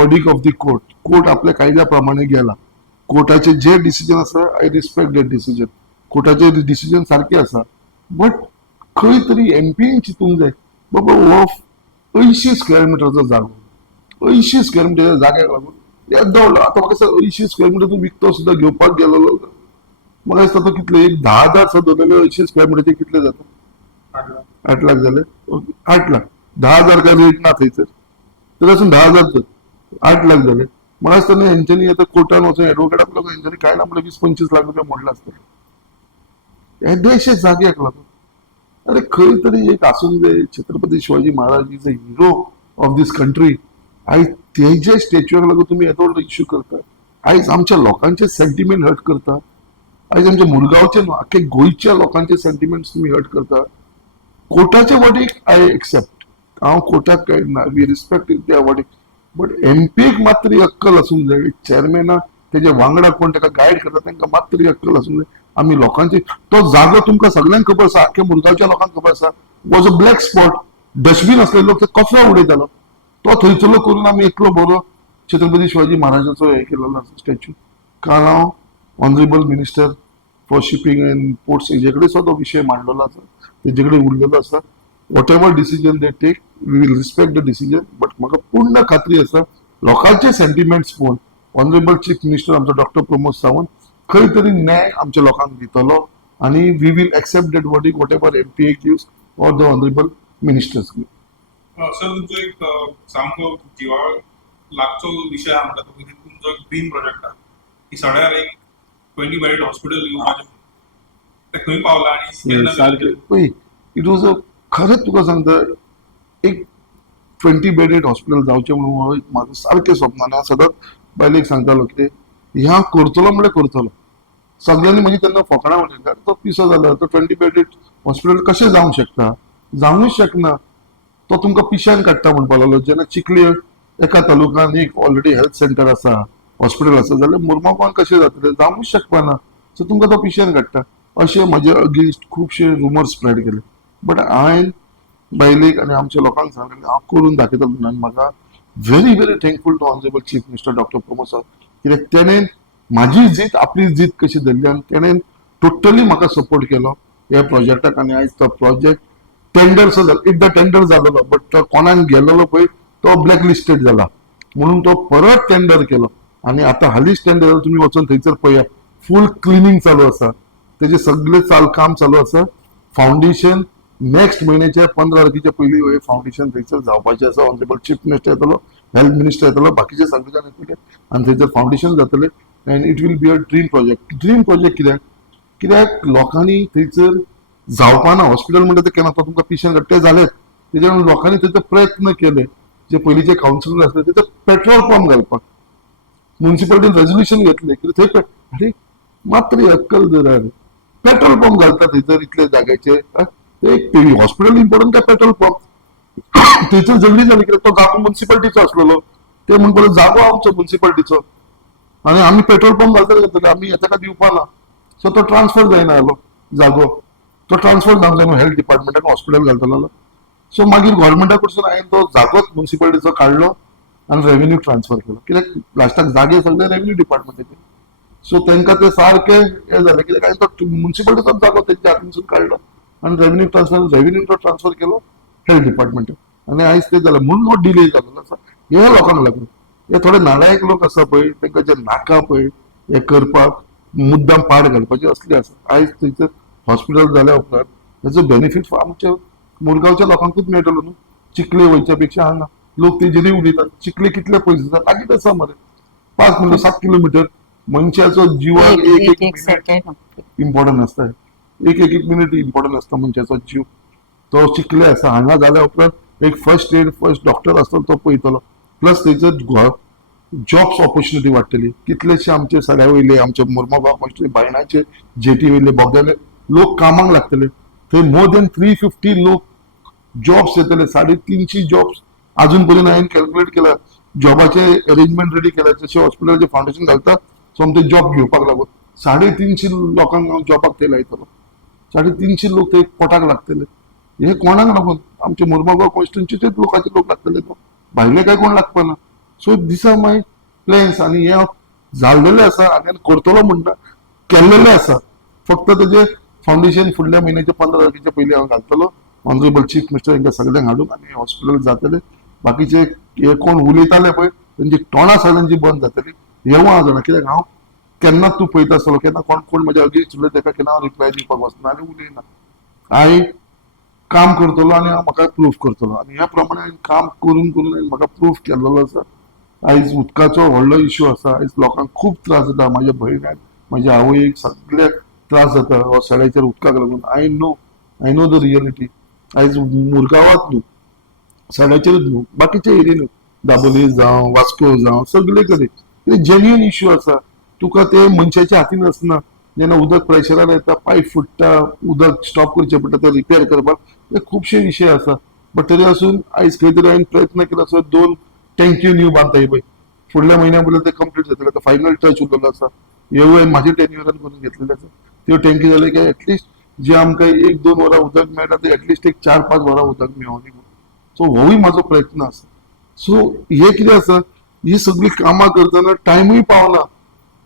verdict of the court आपल्या कायद्या प्रमाणे गेला कोर्टाचे जे डिसिजन आसा आय रिस्पेक्ट दॅट डिसिजन कोर्टाचे डिसिजन सारखे आसा बट खंय तरी एमपीएन चिंतूंक जाय बाबा हो 80 स्क्वेअर मिटरचो जागो 80 स्क्वेअर मिटरच्या जाग्याक लागून यें दवडलो आतां म्हाका 80 स्क्वेअर मिटर तूं विकतो सुद्दां घेवपाक गेलो म्हाका दिसता तो कितले एक 10,000 सुद्दां दवरलेले 80 स्क्वेअर मिटरचे कितले जाता 8 लाख जाले 8 लाख 10,000 काय रेट ना थंयसर तर 10,000 8 लाख जाले मला असताना यांच्यानी आता कोर्टान वचून ऍडव्होकेट आपल्याला यांच्यानी काय ना आपल्याला 20-25 लाख रुपये मोडला असतं हे देश जाग्याक लागून अरे खरी तरी एक असून the Chhatrapati Shivaji Maharaj is a hero of this country आयज तेजे स्टॅच्यूक लागून तुम्ही येदो व्हडलो इश्यू करता आयज आमच्या लोकांचे सेंटिमेंट हर्ट करता आयज आमच्या मुरगांवचे अख्खे गोंयच्या लोकांचे सेंटिमेंट तुम्ही हर्ट करता कोर्टाच्या वडीक आय एक्सेप्ट हांव कोर्टाक कळना वी रिस्पेक्ट त्या वडीक बट एमपीक मात तरी अक्कल असूंक जाय चेअरमॅना तेजे वांगडा कोण ताका गायड करता तांकां मात तरी अक्कल असूंक जाय आमी लोकांची तो जागो तुमकां सगळ्यांक खबर आसा अख्ख्या मुरगांवच्या लोकांक खबर आसा was a black spot dustbin आसलेलो ते कचरो उडयतालो तो थंयचलो करून आमी इतलो बरो छत्रपती शिवाजी महाराजाचो हे केलेलो आसा स्टॅच्यू काल हांव honourable minister for shipping and ports हेजे कडेन सुद्धा तो विशय मांडलेलो आसा तेजे कडेन उरलेलो आसा whatever decision they take we will respect the decision but म्हाका पूर्ण खात्री आसा लोकांचे सेंटिमेंट्स पळोवन ऑनरेबल चीफ मिनिस्टर आमचो डॉक्टर प्रमोद सावंत खंय तरी न्याय आमच्या लोकांक दितलो आणि we will accept that whatever MPA gives or the honourable ministers give sir तुमचो एक सामको जिवाळ लागचो विशय आहा म्हणटा तो तुमचो ग्रीन प्रोजेक्ट आहा की सड्यार एक 20 बेडेड हॉस्पिटल येवपाचें ते खंय पावला आनी केन्ना सारकें पळय इट वॉज अ खरेंच तुका सांगता एक 20 बेडेड हॉस्पिटल जावचें म्हणून म्हाजो सारकें स्वप्न आनी हांव सदांच बायलेक सांगतालो कितें हें हांव करतलो म्हणल्यार करतलो सगळ्यांनी म्हणजे तेन्ना फकाणां म्हणटा तो पिसो जालो तो 20 बेडेड हॉस्पिटल कशें जावंक शकता जावंकूच शकना तो तुमकां पिश्यान काडटा म्हणपाक लागलो जेन्ना चिखली एका तालुक्यान एक ऑलरेडी हेल्थ सेंटर आसा हॉस्पिटल आसा जाल्यार मुरमागांवान कशें जातलें जावंकूच शकपाना सो तुमकां तो पिश्यान काडटा अशें म्हजे अगेन्स्ट खुबशे रुमर स्प्रेड केले बट हांवें बायलेक आनी आमच्या लोकांक सांगलें हांव करून दाखयतलो म्हणून आनी म्हाका very very thankful to honourable chief minister doctor Pramod Sawant कित्याक तेणें म्हाजी जीत आपली जीत कशी धरली आनी तेणें टोटली म्हाका सपोर्ट केलो ह्या प्रोजेक्टाक आनी आयज तो प्रोजेक्ट टेंडर एकदां टेंडर जालोलो बट तो कोणाक गेलोलो पळय तो ब्लॅक लिस्टेड जाला म्हणून तो परत टेंडर केलो आनी आतां हालींच टेंडर तुमी वचून थंयसर पळया फूल क्लिनिंग चालू आसा तेजे सगळे काम चालू आसा फाउंडेशन नेक्स्ट म्हयन्याच्या 15 तारखेच्या पयलीं हे फाउंडेशन थंयसर जावपाचें आसा ऑनरेबल चीफ मिनिस्टर येतलो हेल्थ मिनिस्टर येतलो बाकीचे सगळे जाण येतले आनी थंयसर फाउंडेशन जातलें and it will be a dream project कित्याक लोकांनी थंयसर जावपाना हॉस्पिटल म्हणटा तें केन्ना तो तुमकां पिशेंट ते जालेत तेज्या लोकांनी थंयसर प्रयत्न केले जे पयलींचे कावन्सिलर आसले थंयसर पेट्रोल पंप घालपाक म्युन्सिपालिटीन रेजोल्युशन घेतले कित्याक अरे मात्र अक्कल जर पेट्रोल पंप घालता थंयसर इतले जाग्याचे एक हॉस्पिटल इम्पॉर्टंट काय पेट्रोल पंप थंयसर जल्दी जाली कित्याक तो जागो म्युन्सिपालिटीचो आसलेलो ते म्हणपाक जागो आमचो म्युन्सिपालिटीचो आनी आमी पेट्रोल पंप घालतले आमी ताका दिवपाना सो तो ट्रान्सफर जायना जालो जागो तो ट्रान्सफर जावंक जाय हेल्थ डिपार्टमेंटाक हॉस्पिटल घालतलो सो मागीर गव्हर्मेंटा कडसून हांवें तो जागोच म्युन्सिपालिटीचो काडलो आनी रेव्हेन्यू ट्रान्सफर केलो कित्याक लास्टाक जागे सगळे रेव्हेन्यू डिपार्टमेंटाचे सो तांकां ते सारके हे जालें कित्याक हांवें तो म्युन्सिपालिटीचो जागो तेंच्या हातीनसून काडलो आनी रेव्हेन्यू ट्रान्सफर केलो हेल्थ डिपार्टमेंटाक आनी आयज ते जालें म्हणून हो डिले जाल्लो आसा हे लोकांक लागून हे थोडे नालायक लोक आसा पळय तांकां जे नाका पळय हे करपाक मुद्दाम पाड घालपाचे असले आसा आयज थंयसर हॉस्पिटल जाल्या उपरांत हेजो बेनिफीट आमच्या मुरगांवच्या लोकांकूच मेळटलो न्हू चिखले वयच्या पेक्षा हांगा लोक तेजेरूय उलयतात चिखले कितले पयस आसा लागींच आसा मरे 5 म्हणल्यार 7 किलोमिटर मनशाचो जिवाक एक एक सेकंड इम्पॉर्टंट आसता एक मिनिट इम्पॉर्टंट आसता मनशाचो जीव तो चिखले आसा हांगा जाल्या उपरांत एक फर्स्ट एड फर्स्ट डॉक्टर आसतलो तो पळयतलो प्लस थंयसर जॉब्स ऑपॉर्च्युनिटी वाडटली कितलेशे आमचे सड्या वयले आमचे मुरमागांव कॉन्स्टिट्युएंसी बायणाचे जेटी वयले बोगद्याले लोक कामाक लागतले थंय मोर देन 350 लोक जॉब्स येतले 350 जॉब्स अजून पर्यंत हांवें कॅल्क्युलेट केला जॉबाचे अरेंजमेंट रेडी केला जशें हॉस्पिटलाचे फाउंडेशन घालता सो आमचे जॉब घेवपाक लागून 350 लोकांक हांव जॉबाक ते लायतलो 350 लोक थंय पोटाक लागतले हे कोणाक लागून आमचे मुरमागांव कॉन्स्टिट्युएंसीचेच लोकांचे लोक लागतले तो भायले काय कोण लागपाना so this are my plans आनी हे जाल्लेले आसा आनी करतलो म्हणटा केल्लेले आसा फक्त तेजे फाउंडेशन फुडल्या म्हयन्याच्या 15 तारखेच्या पयलीं हांव घालतलो ऑनरेबल चीफ मिनिस्टर हांकां सगळ्यांक हाडून आनी हॉस्पिटल जातले बाकीचे हे कोण उलयताले पळय तेंची तोंडां सगळ्यांची बंद जातली हें हांव जाणा कित्याक हांव केन्नाच तूं पळयता आसतलो केन्ना कोण म्हाज्या अगेन्स्ट उलयता ताका केन्ना हांव रिप्लाय दिवपाक वचना आनी उलयना हांवें काम करतलो आनी हांव म्हाका प्रूफ करतलो आनी ह्या प्रमाणे हांवें काम करून हांवें म्हाका प्रूफ केल्लो आसा आयज उदकाचो व्हडलो इश्यू आसा. आयज लोकांक खूब त्रास जाता. माझ्या भयणाक माझ्या आवयक सगळ्याक त्रास जाता हो सड्याचेर उदकाक लागून. I know the reality. आयज मुरगांवात न्हू, सड्याचेरूच न्हू, बाकीच्या एरियेन दाबोली जावं, वास्को जावं, सगळे कडेन जेन्युअन इश्यू आसा. तुका ते मनशाच्या हातीन आसना. जेन्ना उदक प्रेशरान येता, पायप फुट्टा, उदक स्टॉप करचें पडटा, ते रिपेअर करपाक, हे खुबशे विशय आसा. बट तरी आसून आयज खंय तरी हांवें प्रयत्न केला. सो 2 टँक्यो न्यू बांदताय पळय, फुडल्या म्हयन्या पर्यंत ते कंप्लीट जातले. आतां फायनल टच उरलेलो आसा. ह्यो म्हाज्या टेन्युअरान करून घेतलेले आसा. त्यो टँकी जाले की एटलिस्ट जे आमकां 1-2 वरां उदक मेळटा ते एटलिस्ट एक 4-5 वरां उदक मेळोनी म्हणून. सो होवूय म्हाजो प्रयत्न आसा. सो हे कितें आसा, ही सगळी कामां करतना टायमूय पावना.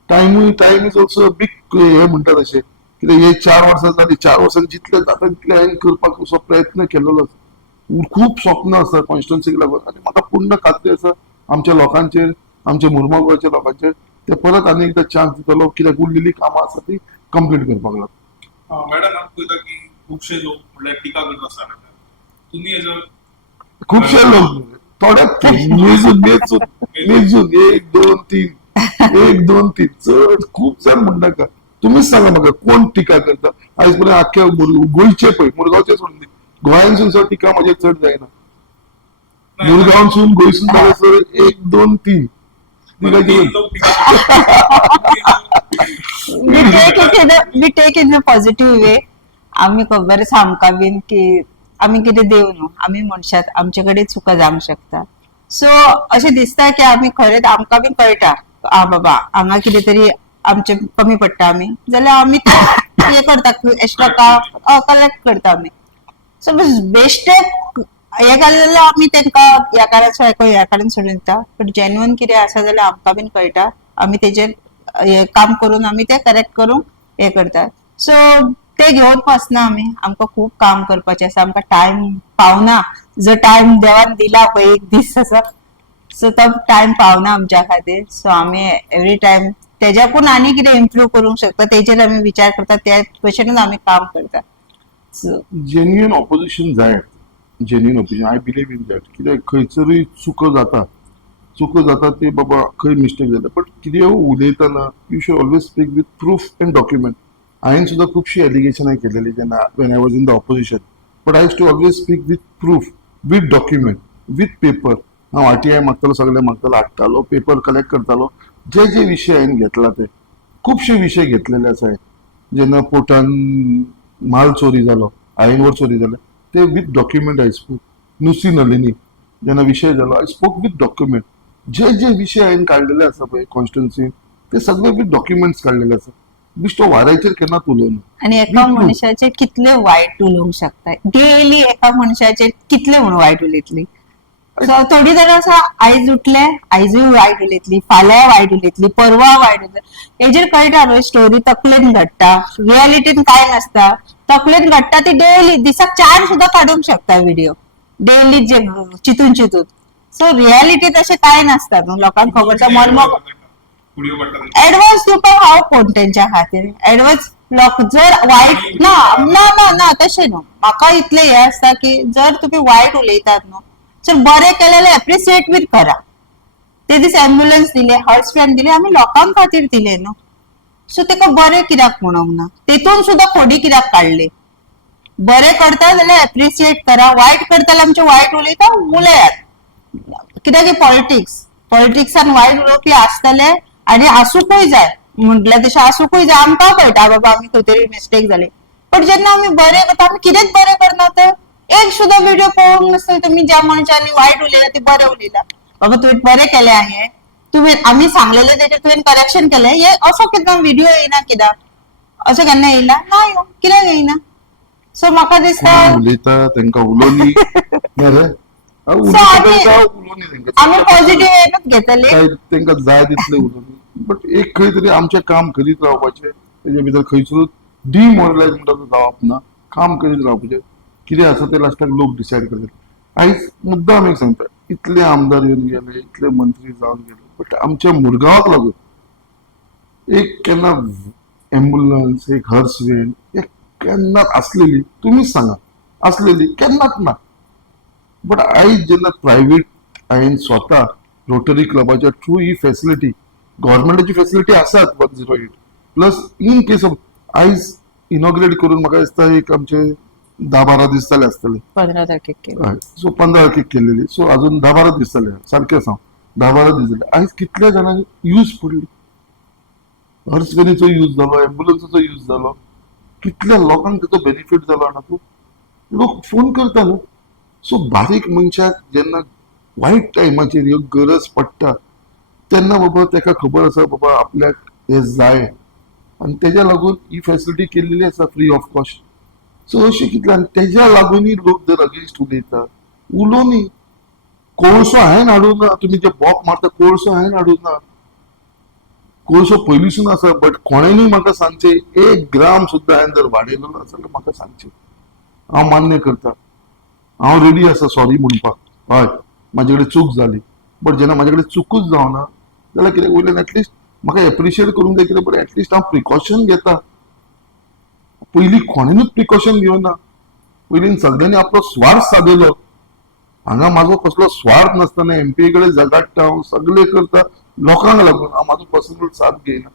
टायम इज ऑल्सो बीग हे म्हणटात अशें. कित्याक हे 4 वर्सां जाली, 4 वर्सांनी जितले जाता तितले हांवें करपाक असो प्रयत्न केलेलो आसा. खूब स्वप्न आसा कॉन्स्टिट्युन्सीक लागून. आनी म्हाका पूर्ण खात्री आसा आमच्या लोकांचेर, आमच्या मुर्मगांवच्या लोकांचेर ते परत आनी एकदां चान्स दितलो, कित्याक उरलेली कामां आसा ती कंप्लीट करपाक लागून. मॅडम आमी पळयता की खुबशे लोक म्हणल्यार टिका करता आसतना तुमी हेजो खुबशे लोक थोडे मेजून 1-2-3 चड खूब जाण म्हणटा का. तुम्हीच सांगा म्हाका कोण टिका करता आयज पर्यंत आख्या गोंयचे पळय, मुरगांवचे सोडून दी, गोंयांसून सुद्दां टिका म्हाजेर चड जायना. मुरगांवसून गोंयसून जाल्यार sir 1-2-3 we take in a positive way. आम्ही खबर आसा आमकां बीन की आमी कितें देव न्हू, आमी मनशात, आमचे कडेन चुका जावंक शकता. सो अशें दिसता की आमी खरेंच आमकां बीन कळटा बाबा हांगा कितें तरी आमचे कमी पडटा आमी जाल्यार आमी हे करता एक्स्ट्रा कलेक्ट करता आमी. सो बेश्टे हे घालें जाल्यार आमी तेंकां ह्या कारण सोडून दिता. बट जेन्युअन कितें आसा जाल्यार आमकां बीन कळटा. आमी तेजेर काम करून आमी ते करेक्ट करून हे करतात. सो ते घेवन वचना आमी. आमकां खूब काम करपाचें आसा, आमकां टायम पावना. जो टायम देवान दिला पळय एक दीस आसा, सो तो टायम पावना आमच्या खातीर. सो आमी एवरी टायम तेज्याकून आनी कितें इम्प्रूव करूंक शकता तेजेर आमी विचार करता, त्या भशेनूच आमी काम करता. सो जेन्युअन ऑपोजिशन जाय. Genuine opposition I believe in that. कित्याक खंयसरूय चुको जाता ते बाबा खंय मिस्टेक जाता. बट कितें उलयतना you should always speak with proof and document. हांवें सुद्दां खुबशी एलिगेशनां केलेली जेन्ना when I was in the opposition. But I has to always speak with proof, with document, with paper. हांव RTI मागतालो, सगळे मागतालो, हाडटालो, पेपर कलेक्ट करतालो. जे विशय हांवें घेतला ते खुबशे विशय घेतलेले आसा. जेन्ना पोर्टान माल चोरी जालो, आयनवर चोरी जाले, ते विथ डॉक्युमेंट आय स्पोक. नुसी नलिनी जेन्ना विशय जालो, आय स्पोक विथ डॉक्युमेंट. जे विशय हांवें काडलेले आसा पळय कॉन्स्टिट्युन्सीन, ते सगळे विथ डॉक्युमेंट्स काडलेले आसा. बिश्तो वाऱ्याचेर केन्नाच उलोवना. आणि एका मनशाचे कितले वायट उलोवंक शकता. डेली एका मनशाचे कितले म्हणून वायट उलयतली. थोडी जाणां आसा आयज उठले आयजूय वायट उलयतली, फाल्यां वायट उलयतली, परवा वायट उलयतली. हेजेर कळटा न्हू स्टोरी तकलेन घडटा, रियालिटीन काय नासता. तकलेन घडटा ती डेली दिसाक 4 सुद्दां काडूंक शकता व्हिडिओ, डेली जे चितून. सो रियालिटी तशें काय नासता न्हू. लोकांक खबर आसा मर्म एडवान्स दिवपाक हांव कोण तेंच्या खातीर. एडवान्स लोक जर वायट ना तशें न्हू. म्हाका इतलें हे आसता की जर तुमी वायट उलयतात न्हू, जर बरें केलेले एप्रिसिएट बीन करा. ते दीस एम्ब्युलन्स दिले, हॉर्सफॅन दिले, आमी लोकांक खातीर दिले न्हू. सो तेका बरें कित्याक म्हणूंक ना. तेतून सुद्दां खोडी कित्याक काडली. बरें करता जाल्यार एप्रिसिएट करा, वायट करता जाल्यार आमचे वायट उलयता उलयात. कित्याक पॉलिटिक्सान वायट उलोवपी आसतले आनी आसूंकूय जाय. म्हटल्यार तशें आसूंकूय जाय. आमकां कळटा बाबा आमी खंय तरी मिस्टेक जाली. बट जेन्ना आमी बरें करता आमी कितेंच बरें करना. तर एक सुद्दां व्हिडिओ पळोवंक नासता तुमी ज्या मनशांनी वायट उलयला ते बरें उलयला. बाबा तुवें बरें केलें आहे, तुवें आमी सांगलेलें तेजेर तुवें करेक्शन केलें. हे असो केन्ना व्हिडिओ येयना कित्याक? असो केन्ना येयला ना. कित्याक येयना? सो म्हाका दिसता उलयता तेंका उलोवनी आमी पॉझिटिव्ह वेनूच घेतले. तेंका जाय तितले उलोवनी. बट एक खंय तरी आमचें काम करीत रावपाचें. तेजे भितर खंयसरूच डिमोरलायज म्हणटा जावप ना. काम करीत रावपाचें. कितें आसा ते लास्टाक लोक डिसायड करतात. आयज मुद्दाम एक सांगता, इतले आमदार येवन गेले, इतले मंत्री जावन गेले, बट आमच्या मुरगांवाक लागून एक केन्ना एम्ब्युलन्स, एक हर्सवेन एक केन्नाच आसलेली, तुमीच सांगा आसलेली केन्नाच ना. बट आयज जेन्ना प्रायवेट हांवें स्वता रोटरी क्लबाच्या थ्रू ही फॅसिलिटी गव्हर्मेंटाची फॅसिलिटी आसात 108 प्लस इन केस ऑफ आयज इनॉग्रेट करून म्हाका दिसता एक आमचे 10-12 दीस जाले आसतले 15 तारखेक केलं. सो 15 तारखेक केलेली सो अजून 10-12 दीस जाले सारखे सांग 10-12 दीस जाले आयज कितल्या जाणांक यूज पडली अर्सगनीचो यूज जालो एम्ब्युलन्साचो यूज जालो कितल्या लोकांक त्याचो बेनिफिट जालो जाणा तूं लोक फोन करता न्हू सो बारीक मनशाक जेन्ना वायट टायमाचेर ह्यो गरज पडटा तेन्ना बाबा ताका खबर आसा बाबा आपल्याक हे जाय आनी तेज्या लागून ही फॅसिलिटी केल्लेली आसा फ्री ऑफ कॉस्ट सो अशें कितलें आनी तेज्या लागूनय लोक जर अगेन्स्ट उलयता उलोवनी कोळसो हांवें हाडून ना तुमी जे बॉक मारता कोळसो हांवें हाडून ना कोळसो पयलींसून आसा बट कोणेनूय म्हाका सांगचे 1 ग्राम सुद्दां हांवें जर वाडयलो जाल्यार म्हाका सांगचे हांव मान्य करता हांव रेडी आसा सॉरी म्हणपाक हय म्हाजे कडेन चूक जाली बट जेन्ना म्हाजे कडेन चुकूच जावना जाल्यार कितें वयल्यान एटलिस्ट म्हाका एप्रिशिएट करूंक जाय कितें बरें एटलिस्ट हांव प्रिकॉशन घेता पयलीं कोणेनूच प्रिकॉशन घेवना पयलीं सगळ्यांनी आपलो स्वार्थ सादलो हांगा म्हाजो कसलो स्वार्थ नासतना एमपी कडेन झगडटा हांव सगळे करता लोकांक लागून हांव म्हाजो पर्सनल साथ घेयना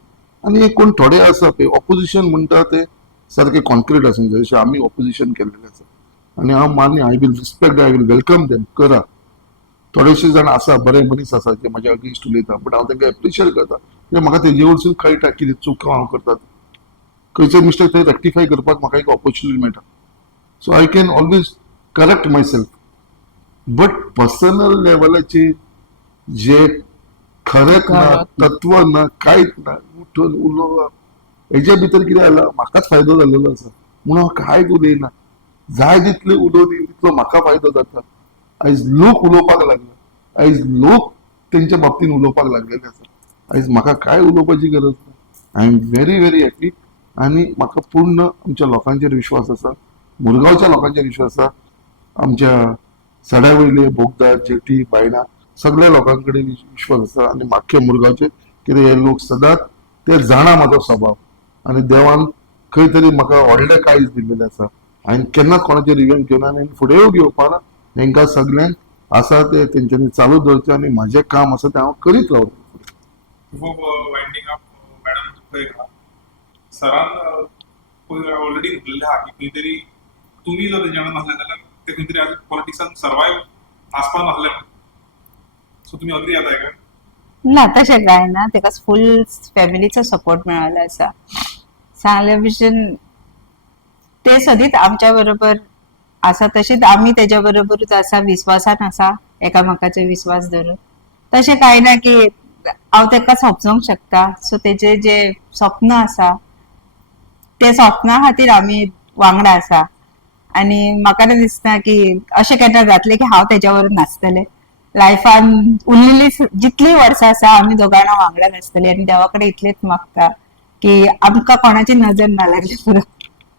आनी एक कोण थोडे आसा पळय ऑपोजिशन म्हणटा ते सारखे कॉन्क्रीट आसूंक जाय जशें आमी ऑपोजिशन केल्लेलें आसा आनी हांव मान्य I will respect I will welcome them करा थोडेशे जाण आसा बरे मनीस आसा जे म्हाज्या अगेन्स्ट उलयता बट हांव तांकां एप्रिशिएट करता कित्याक म्हाका तेजे वरसून कळटा कितें चूक हांव करता खंयचे मिस्टेक थंय रेक्टिफाय करपाक म्हाका एक ऑपॉर्च्युनिटी मेळटा so I can always correct myself but personal लेवलाचेर जे खरेंच ना तत्व ना कांयच ना उठून उलोवप हेजे भितर कितें जाला म्हाकाच फायदो जाल्लो आसा म्हणून हांव कांयच उलयना जाय तितले उलोवनी तितलो म्हाका फायदो जाता आयज लोक उलोवपाक लागला आयज लोक तेंच्या बाबतीन उलोवपाक लागलेले आसा आयज म्हाका काय उलोवपाची गरज ना I am very very happy आनी म्हाका पूर्ण आमच्या लोकांचेर विश्वास आसा मुरगांवच्या लोकांचेर विश्वास आसा आमच्या सड्या वयले बोगदार जेटी बायणां सगळ्या लोकां कडेन विश्वास आसा आनी म्हाका मुरगांवचे कितें हे लोक सदांच ते जाणा म्हाजो स्वभाव आनी देवान खंय तरी म्हाका व्हडलें काळीज दिल्लेलें आसा हांवें केन्नाच कोणाचेर रिवेंज घेवना आनी फुडेंय घेवपाना तांकां सगळ्यांक आसा ते तेंच्यांनी चालू दवरचें आनी म्हाजें काम आसा तें हांव करीत रावतलों वायंडिंग अप मॅडम सरान ऑलरेडी म्हटलेलें आहा की खंय तरी तुमी जर तेंच्या वांगडा नासले जाल्यार ते खंय तरी आज पॉलिटिक्सान सर्वायव आसपा नासले म्हणून सो तुमी अग्री जाताय काय ना तशें कांय ना तेका फुल फॅमिलीचो सपोर्ट मेळ्ळो आसा सांगले भशेन ते सदींच आमच्या बरोबर आसा तशीच आमी तेज्या बरोबरूच आसा विश्वासान आसा एकामेकाचो विश्वास धरून तशें कांय ना की हांव तेका समजूंक शकता सो तेजे जे स्वप्न आसा ते स्वप्ना खातीर आमी वांगडा आसा आनी म्हाका दिसता की अशें केन्ना जातलें की हांव तेज्या बरोबर नासतलें लायफान उरलेली जितली वर्सां आसा आमी दोग जाणां वांगडा नासतलीं आनी देवा कडेन इतलेंच मागता की आमकां कोणाची नजर ना लागली पुरो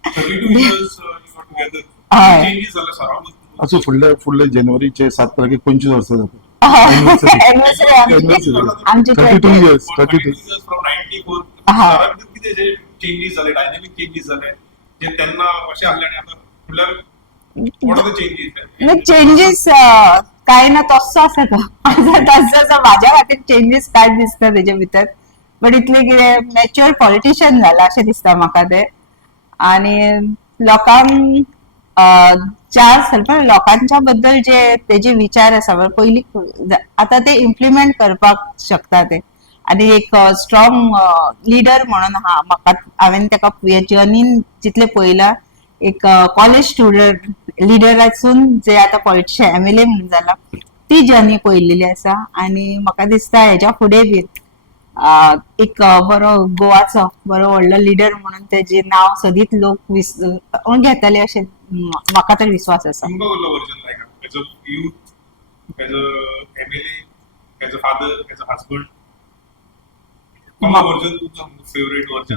32 years you got together हय changes झाले सराव असो फुडले जानेवारीचे 7 तारखेक 25 वर्सां जाता Anniversary आमची 32 years 32 years from 94 हा. सराक किती जे चेंजेस झाले डायनामिक चेंजेस झाले जे त्यांना असे आले आणि आता म्हटल्यार what are the changes changes काय ना तसो आसा तो तसो माझ्या खातीर चेंजेस काय दिसता तेजे भितर बट इतले कितें मॅच्युअर पॉलिटिशियन जाला अशें दिसता म्हाका ते आनी लोकांक लोकांच्या बद्दल जे तेजे विचार आसा पयलीं आतां ते इम्प्लिमेंट करपाक शकता ते आनी एक स्ट्रॉंग लिडर म्हणून हा म्हाका हांवें तेका जर्नीन जितले पळयलां एक कॉलेज स्टुडंट लिडरासून जे आतां पॉलिटिशियन MLA म्हणून जाला ती जर्नी पळयलेली आसा आनी म्हाका दिसता हेच्या फुडें बी एक बरो गोवाचो बरो व्हडलो लिडर म्हणून तेजे नांव सदीत लोक घेतले अशें म्हाका तर विश्वास आसा तुमकां कसलो version like as a youth as a MLA as a father as a husband version तुमचो फेवरेट वर्जन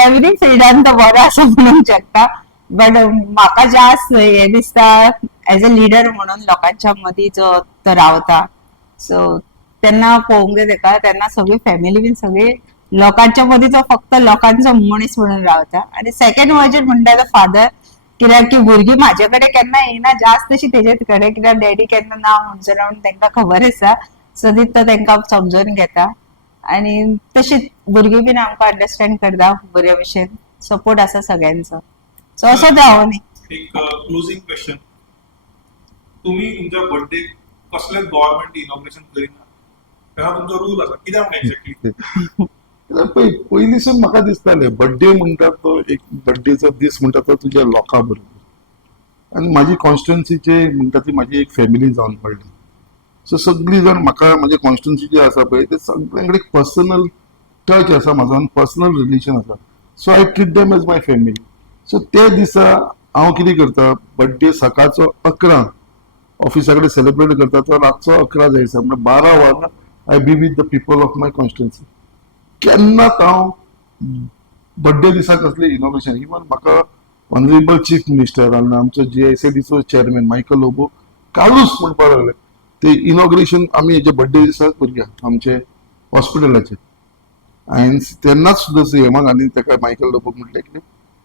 एवरी फिल्डान तो बरो आसा म्हणूंक शकता बट म्हाका जास्त हे दिसता एज अ लिडर म्हणून लोकांच्या मदीं जो तो रावता सो तेन्ना पळोवंक जाय तेका तेन्ना सगळी फॅमिली बीन सगळी लोकांच्या मदीं तो फक्त लोकांचो मनीस म्हणून रावता आनी सेकंड वर्जन म्हणटा तो फादर कित्याक की भुरगीं म्हाजे कडेन केन्ना येयना जास्त अशी तेजे कडेन, कित्याक डॅडी केन्ना ना म्हणसर म्हणून तांकां खबर आसा, सो ती तो तांकां समजून घेता. आनी तशीच भुरगीं बीन आमकां अंडरस्टँड करता बरे भशेन, सपोर्ट आसा सगळ्यांचो. सो असो जावं न्ही. एक क्लोजिंग क्वेश्चन, तुम्ही तुमच्या बर्थडे कसलेच गव्हर्नमेंट इनॉग्रेशन करिना, तेव्हा तुमचो रूल आसा कित्याक म्हणून एक्झॅक्टली? पयलींसून म्हाका दिसतालें बर्थडे म्हणटा तो एक बर्थडेचो दीस म्हणटा तो तुज्या लोकां बरोबर, आनी म्हाजी कॉन्स्टिट्युन्सीचे म्हणटा ती म्हाजी एक फॅमिली जावन पडली. सो सगळीं जाण म्हाका म्हाजे कॉन्स्टिट्युन्सी जे आसा पळय ते सगळ्यां कडेन पर्सनल टच आसा म्हाजो आनी पर्सनल रिलेशन आसा. So I treat them as my family. So त्या दिसा हांव कितें करता, बर्थडे सकाळचो 11 ऑफिसा कडेन सेलिब्रेट करता तो रातचो 11 जायसर, म्हणजे 12 वरां I B with the people of my constituency. केन्नाच हांव बर्थडे दिसा कसलें इनॉग्रेशन, इवन म्हाका ऑनरेबल चीफ मिनिस्टर आनी आमचो GICDचो चेअरमॅन मायकल लोबो कालूच म्हणपाक लागले ते इनॉग्रेशन आमी हेजे बर्थडे दिसा करुया आमचे हॉस्पिटलाचे. हांवें तेन्नाच सुद्दां CMाक आनी ताका मायकल लोबो म्हटलें की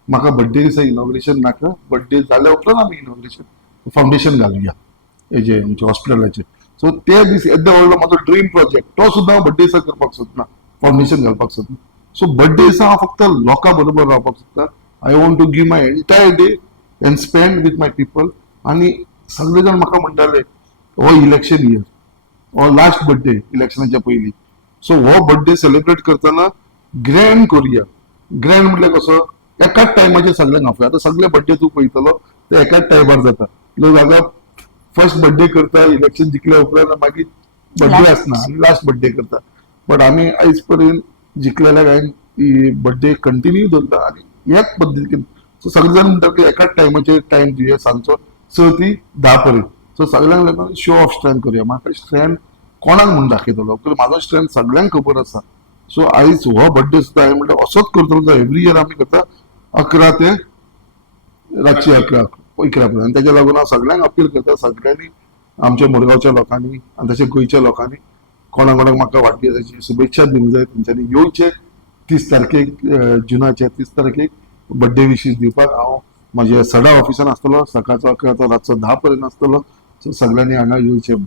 म्हाका बर्थडे दिसा इनॉग्रेशन नाका, बर्थडे जाल्या उपरांत आमी इनॉग्रेशन फावंडेशन घालुया हेजे आमच्या हॉस्पिटलाचे. सो ते दीस येद्या व्हडलो म्हाजो ड्रीम प्रोजेक्ट तो सुद्दां हांव बर्थडे दिसा करपाक सोदना, फावंडेशन घालपाक सोदना. सो बर्थडे दिसा हांव फक्त लोकां बरोबर रावपाक सोदता. I want to give my entire day and spend with my people. आनी सगळे जाण म्हाका म्हणटाले हो इलेक्शन इयर, हो लास्ट बर्थडे इलेक्शनाच्या पयलीं, सो हो बर्थडे सेलिब्रेट करतना ग्रँड करुया. ग्रँड म्हटल्यार कसो, एकाच टायमाचेर सगळ्यांक हांव आतां सगळे बर्थडे तूं पळयतलो ते एकाच टायमार जाता. लोक हांगा फर्स्ट बर्थडे करता इलेक्शन जिखल्या उपरांत, मागीर बर्थडे आसना आनी लास्ट बर्थडे करता. बट आमी आयज पर्यंत जिखलेल्याक हांवें बर्थडे कंटिन्यू दवरता आनी ह्याच पद्दतीन. सो सगळे जाण म्हणटा की एकाच टायमाचेर टायम दिवया सांजचो 6 ते 10 पर्यंत. सो सगळ्यांक लागून शो ऑफ स्ट्रेंथ करुया. म्हाका स्ट्रेंथ कोणाक म्हणून दाखयतलो, म्हाजो स्ट्रेंथ सगळ्यांक खबर आसा. सो आयज हो बर्थडे सुद्दां हांवें म्हणटा असोच करतलो. एवरी इयर आमी करता 11 ते रातची 11 पर्यंत. आनी ताच्या लागून हांव सगळ्यांक अपील करता, सगळ्यांनी आमच्या मुरगांवच्या लोकांनी आनी तशें गोंयच्या लोकांनी कोणाक म्हाका वाडदिवसाची शुभेच्छा दिवंक जाय. तेंच्यांनी येवचें 30 तारखेक जुनाचे 30 तारखेक बर्थडे विशीस दिवपाक. हांव म्हाज्या सडा ऑफिसान आसतलो, सकाळचो 11 तो रातचो 10 पर्यंत आसतलो. सो सगळ्यांनी हांगा येवचें.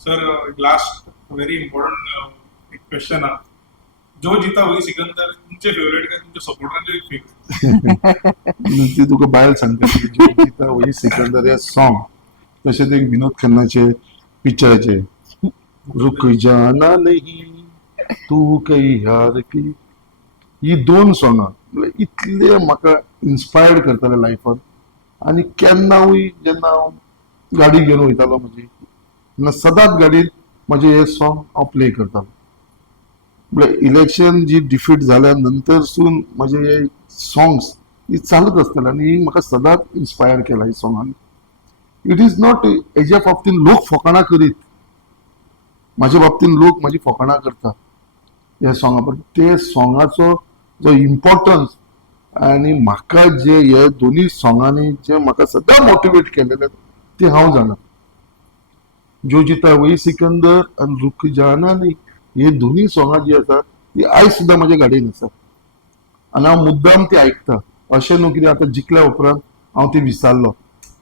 सर लास्ट व्हेरी इम्पॉर्टंट एक क्वेश्चन हा, जो जिता वही सिकंदर तुमचे फेवरेट काय तुमच्या सपोर्टरांचे फेवरेट? ती तुका बायल सांगता की जो जिता वही सिकंदर हे सॉंग, तशेंच एक विनोद खन्नाचे पिक्चराचे रुक जाना नहीं तू कई हार की, ही 2 सॉंगां इतले म्हाका इन्स्पायर्ड करताले लायफान. आनी केन्नावूय जेन्ना हांव गाडी घेवन वयतालो म्हजी, सदांच गाडीन म्हजे हे सॉंग हांव प्ले करतालो. म्हणजे इलेक्शन जी डिफीट जाल्या नंतरसून म्हजे हे सॉंग्स ही चालूच आसताले आनी म्हाका सदांच इन्स्पायर केला ही सॉंगांनी. इट इज नॉट हेज्या बाबतीन लोक फकाणां करीत, म्हाज्या बाबतीन लोक म्हाजी फकाणां करता ह्या सॉंगा, बट ते सॉंगाचो जो इम्पॉर्टन्स आनी म्हाका जे हे दोनी सॉंगांनी जे म्हाका सदां मोटिवेट केलेले ते हांव जाणा. जो जिता वही सिकंदर आनी रुक जाना नहीं, हे दोनी सॉंगां जी आसा ती आयज सुद्दां म्हाज्या गाडयेन आसा आनी हांव मुद्दाम ती आयकता. अशें न्हू कितें आतां जिखल्या उपरांत हांव ती विसरलो,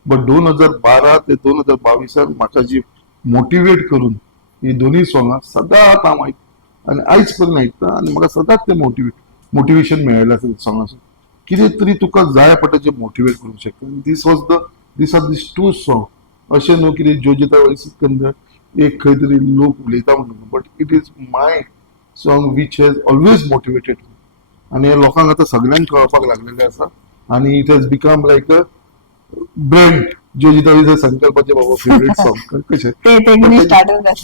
बट 2012 ते 2022 म्हाका जी मोटिवेट करून ही दोनी सॉंगां सदांच हांव आयकता आनी आयज पर्यंत आयकता आनी म्हाका सदांच ते मोटिवेशन मेळिल्लें आसा सॉंगासून. कितें तरी तुका जाय पडटा जें मोटिवेट करूंक शकता. These are these 2 song. अशें न्हू कितें जो जिता वही सिकंदर एक खंय तरी लोक उलयता म्हणून, but it is my song which has always motivated me. आनी हे लोकांक आतां सगळ्यांक कळपाक लागलेलें आसा आनी it has become like a brand. जो जिता वही संकल्पाचे बाबा फेवरेट सॉंग कशें,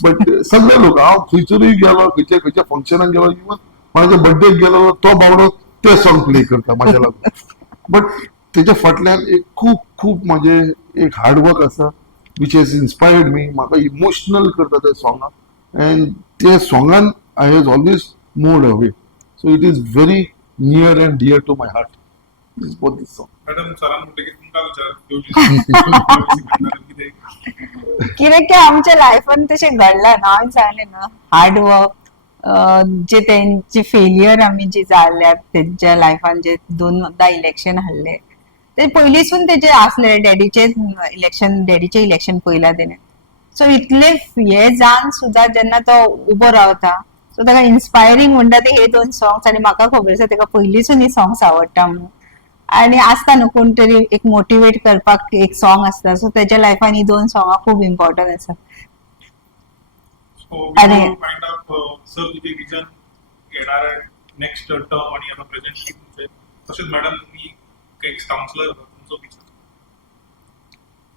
बट सगळे लोक हांव खंयसरूय गेलो, खंयच्या फंक्शनाक गेलो, इवन म्हाज्या बर्थडेक गेलो, तो बाबडो ते सॉंग प्ले करता म्हाज्या लागून. बट तेच्या फाटल्यान एक खूब म्हाजे एक हार्डवर्क आसा which has inspired me. म्हाका इमोशनल करता ते सॉंगां एंड ते सॉंगान I has always moved away. So it is very near and dear to my heart both this song. Madam सरांन म्हटलें की तुमकां विचार कित्याक की आमच्या लायफान तशें घडलां ना. हांवें सांगलें ना, हार्डवर्क जे तेंचे फेलियर आमी जे जाल्ल्यात तेंच्या लायफान जे 2दा इलेक्शन हारले, ते पयलींसून तेचे आसले डॅडीचे इलेक्शन पयला तेणे. सो इतले हे जावन सुद्धा जेन्ना तो उबो रावता सो ताका इन्स्पायरींग म्हणटा ते हे दोन सॉंग्स आनी म्हाका खबर आसा ताका पयलींसून ही सॉंग्स आवडटा म्हणून. आणि आसता न्हू कोण तरी एक मोटिवेट करपाक एक सॉंग आसता सो तेज्या लायफान ही दोन सॉंगां खूब इम्पॉर्टंट आसा. सो अरे. काइंड ऑफ सर तुझे विजन येणार नेक्स्ट टर्म आणि आता प्रेझेंटली तुमचे तसेच मॅडम तुम्ही एक काउन्सिलर तुमचं विजन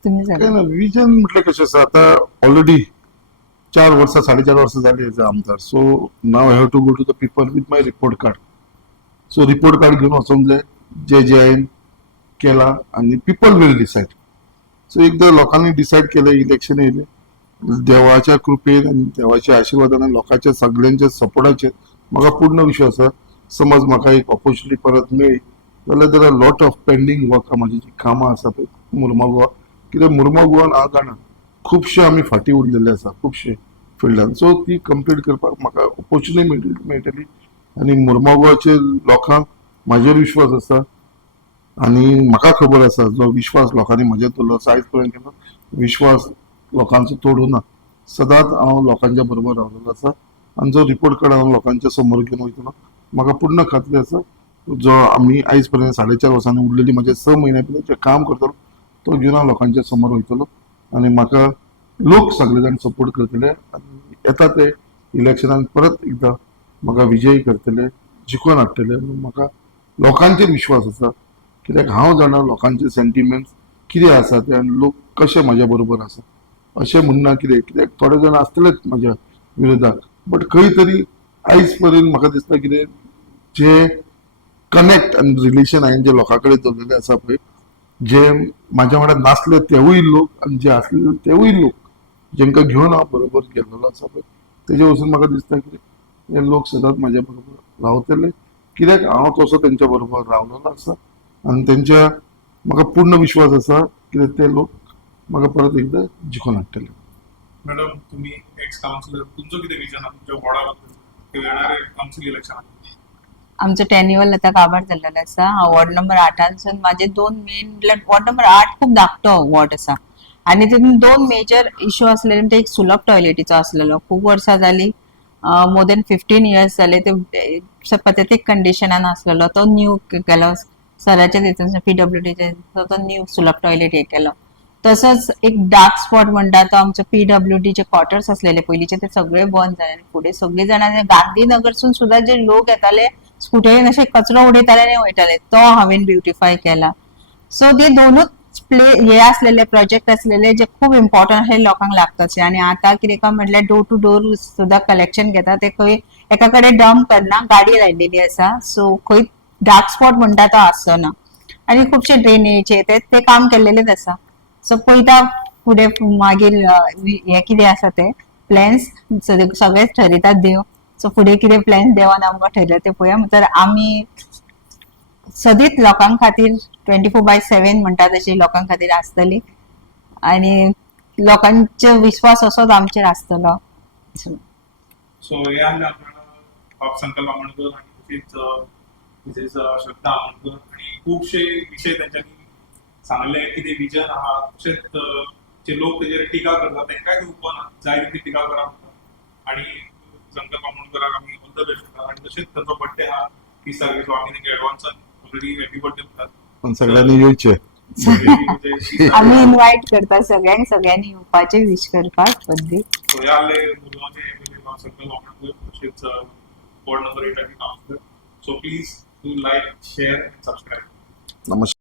तुम्ही काय सांगा. ना विजन म्हटलं कशें आसा आता ऑलरेडी 4 वर्सां 4.5 वर्सां जाली एज आमदार. So now I have to go to the people with my report card. So report card घेऊन वचोंक जाय जे हांवें केला आनी पीपल वील डिसायड. सो एकदां लोकांनी डिसायड केलें इलेक्शन येयलें देवाच्या कृपेन आनी देवाच्या आशिर्वादान आनी लोकांच्या सगळ्यांच्या सपोर्टाचेर म्हाका पूर्ण विश्वास आसा. समज म्हाका एक ऑपॉर्च्युनिटी परत मेळ्ळी जाल्यार there are lot of pending work म्हाजी जी कामां आसा पळय मुर्मगांव कित्याक मुर्मगांवान हांव जाणा खुबशे आमी फाटीं उरलेले आसा खुबशे फिल्डान. सो ती कंप्लीट करपाक म्हाका ऑपॉर्च्युनिटी मेळटली आनी मुर्मगांवच्या लोकांक म्हाजेर विश्वास आसा आनी म्हाका खबर आसा जो विश्वास लोकांनी म्हाजेर दवरलो आयज पर्यंत केलो विश्वास लोकांचो तोडूं ना. सदांच हांव लोकांच्या बरोबर रावलेलो आसा आनी जो रिपोर्ट कार्ड हांव लोकांच्या समोर घेवन वयतलो म्हाका पूर्ण खात्री आसा जो आमी आयज पर्यंत 4.5 वर्सांनी उरलेली म्हाजे 6 म्हयन्या भितर जे काम करतलो तो घेवन हांव लोकांच्या समोर वयतलो आनी म्हाका लोक सगळे जाण सपोर्ट करतले आनी येता ते इलेक्शनान परत एकदां म्हाका विजयी करतले जिखून हाडटले म्हणून म्हाका लोकांचेर विश्वास आसा. कित्याक हांव जाणा लोकांचे सेंटिमेंट्स कितें आसा ते आनी लोक कशे म्हाज्या बरोबर आसा अशें म्हणना कित्याक थोडे जाण आसतलेच म्हाज्या विरोधाक बट खंय तरी आयज पर्यंत म्हाका दिसता कितें जे कनेक्ट आनी रिलेशन हांवें जे लोकां कडेन दवरलेले आसा पळय जे म्हाज्या वांगडा नासले तेवूय लोक आनी जे आसले तेवूय लोक जेंकां घेवन हांव बरोबर गेल्लो आसा पळय तेजे वचून म्हाका दिसता की हे लोक सदांच म्हाज्या बरोबर रावतले कित्याक हांव तसो तेंच्या बरोबर रावलेलो आसा आनी तेंच्या म्हाका पूर्ण विश्वास आसा कित्याक ते लोक म्हाका परत एकदां जिखून हाडटले. मॅडम तुम्ही एक्स काउन्सिलर तुमचं किती विजन आहे तुमच्या वॉर्डाबद्दल ते येणारे काउन्सिल इलेक्शन आमचं टॅन्युअल आता काबार जाल्लेलो आसा. हांव वॉर्ड नंबर 8 माझे दोन मेन वॉर्ड नंबर 8 खूप धाकटो वॉर्ड आसा आणि तितून दोन मेजर इश्यू असलेले म्हणजे एक सुलभ टॉयलेटीचो असलेलो खूप वर्सां जाली मोर दॅन 15 इयर्स जाले ते पथेटीक कंडिशनान असलेलो तो न्यू केलो सराच्या तितून PWDचे तो न्यू सुलभ टॉयलेट हे केलो. तसंच एक डार्क स्पॉट म्हणटा तो आमचे PWDचे क्वार्टर्स असलेले पयलींचे ते सगळे बंद जाले आणि पुढे सगळे जाणां गांधीनगरसून सुद्धा जे लोक येताले स्कुटरीन असे कचरो उडयताले आनी वयताले तो हांवें ब्युटिफाय केला. सो ते दोनूच हे असलेले प्रोजेक्ट असलेले जे खूप इम्पॉर्टंट हे लोकांक लागताचे आणि आता कितें काय म्हटल्यार डोर टू डोर सुद्धा कलेक्शन घेता ते खंय एका कडेन डंप करना गाडी लायलेली आसा सो खंय डार्क स्पॉट म्हणटा तो आसना आणि खुबशे ड्रेनेजचे ते काम केल्लेलेच आसा. सो पळयता फुडें मागीर हे कितें आसा ते प्लॅन्स सगळेच ठरयतात देव. सो फुडें कितें प्लॅन्स देवान आमकां ठरयला ते पळोवया. तर आमी सदींच लोकां खातीर 24/7 म्हणटा तशी लोकां खातीर आसतली आणि लोकांचे विश्वास असोच आमचेर आसतलो. सो हे आले आपल्याला संकल्प आमोणकर आणि तसेच श्रद्धा आमोणकर आणि खूपशे विषय त्यांच्यानी सांगले किती विजन आहा तशेंच जे लोक तेजेर टिका करतात तांकांय उपना जाय तितली टिका करा आणि संकल्प आमोणकराक आमी ऑल द बेस्ट करतात आणि तशेंच तांचो बर्थडे आहा 30 तारखेर सो आमी तांकां एडवान्सान ऑलरेडी हॅपी बर्थडे म्हणटात. पण सगळ्यांनी येवचे आम्ही इन्व्हाइट करता सगळ्यांनी येवपाचे विश करपाक बर्थडे. सो हे आले मुरगांवचे संकल्प आमोणकर तशेंच ward number 8 councillor. So please do like share subscribe. नमस्कार.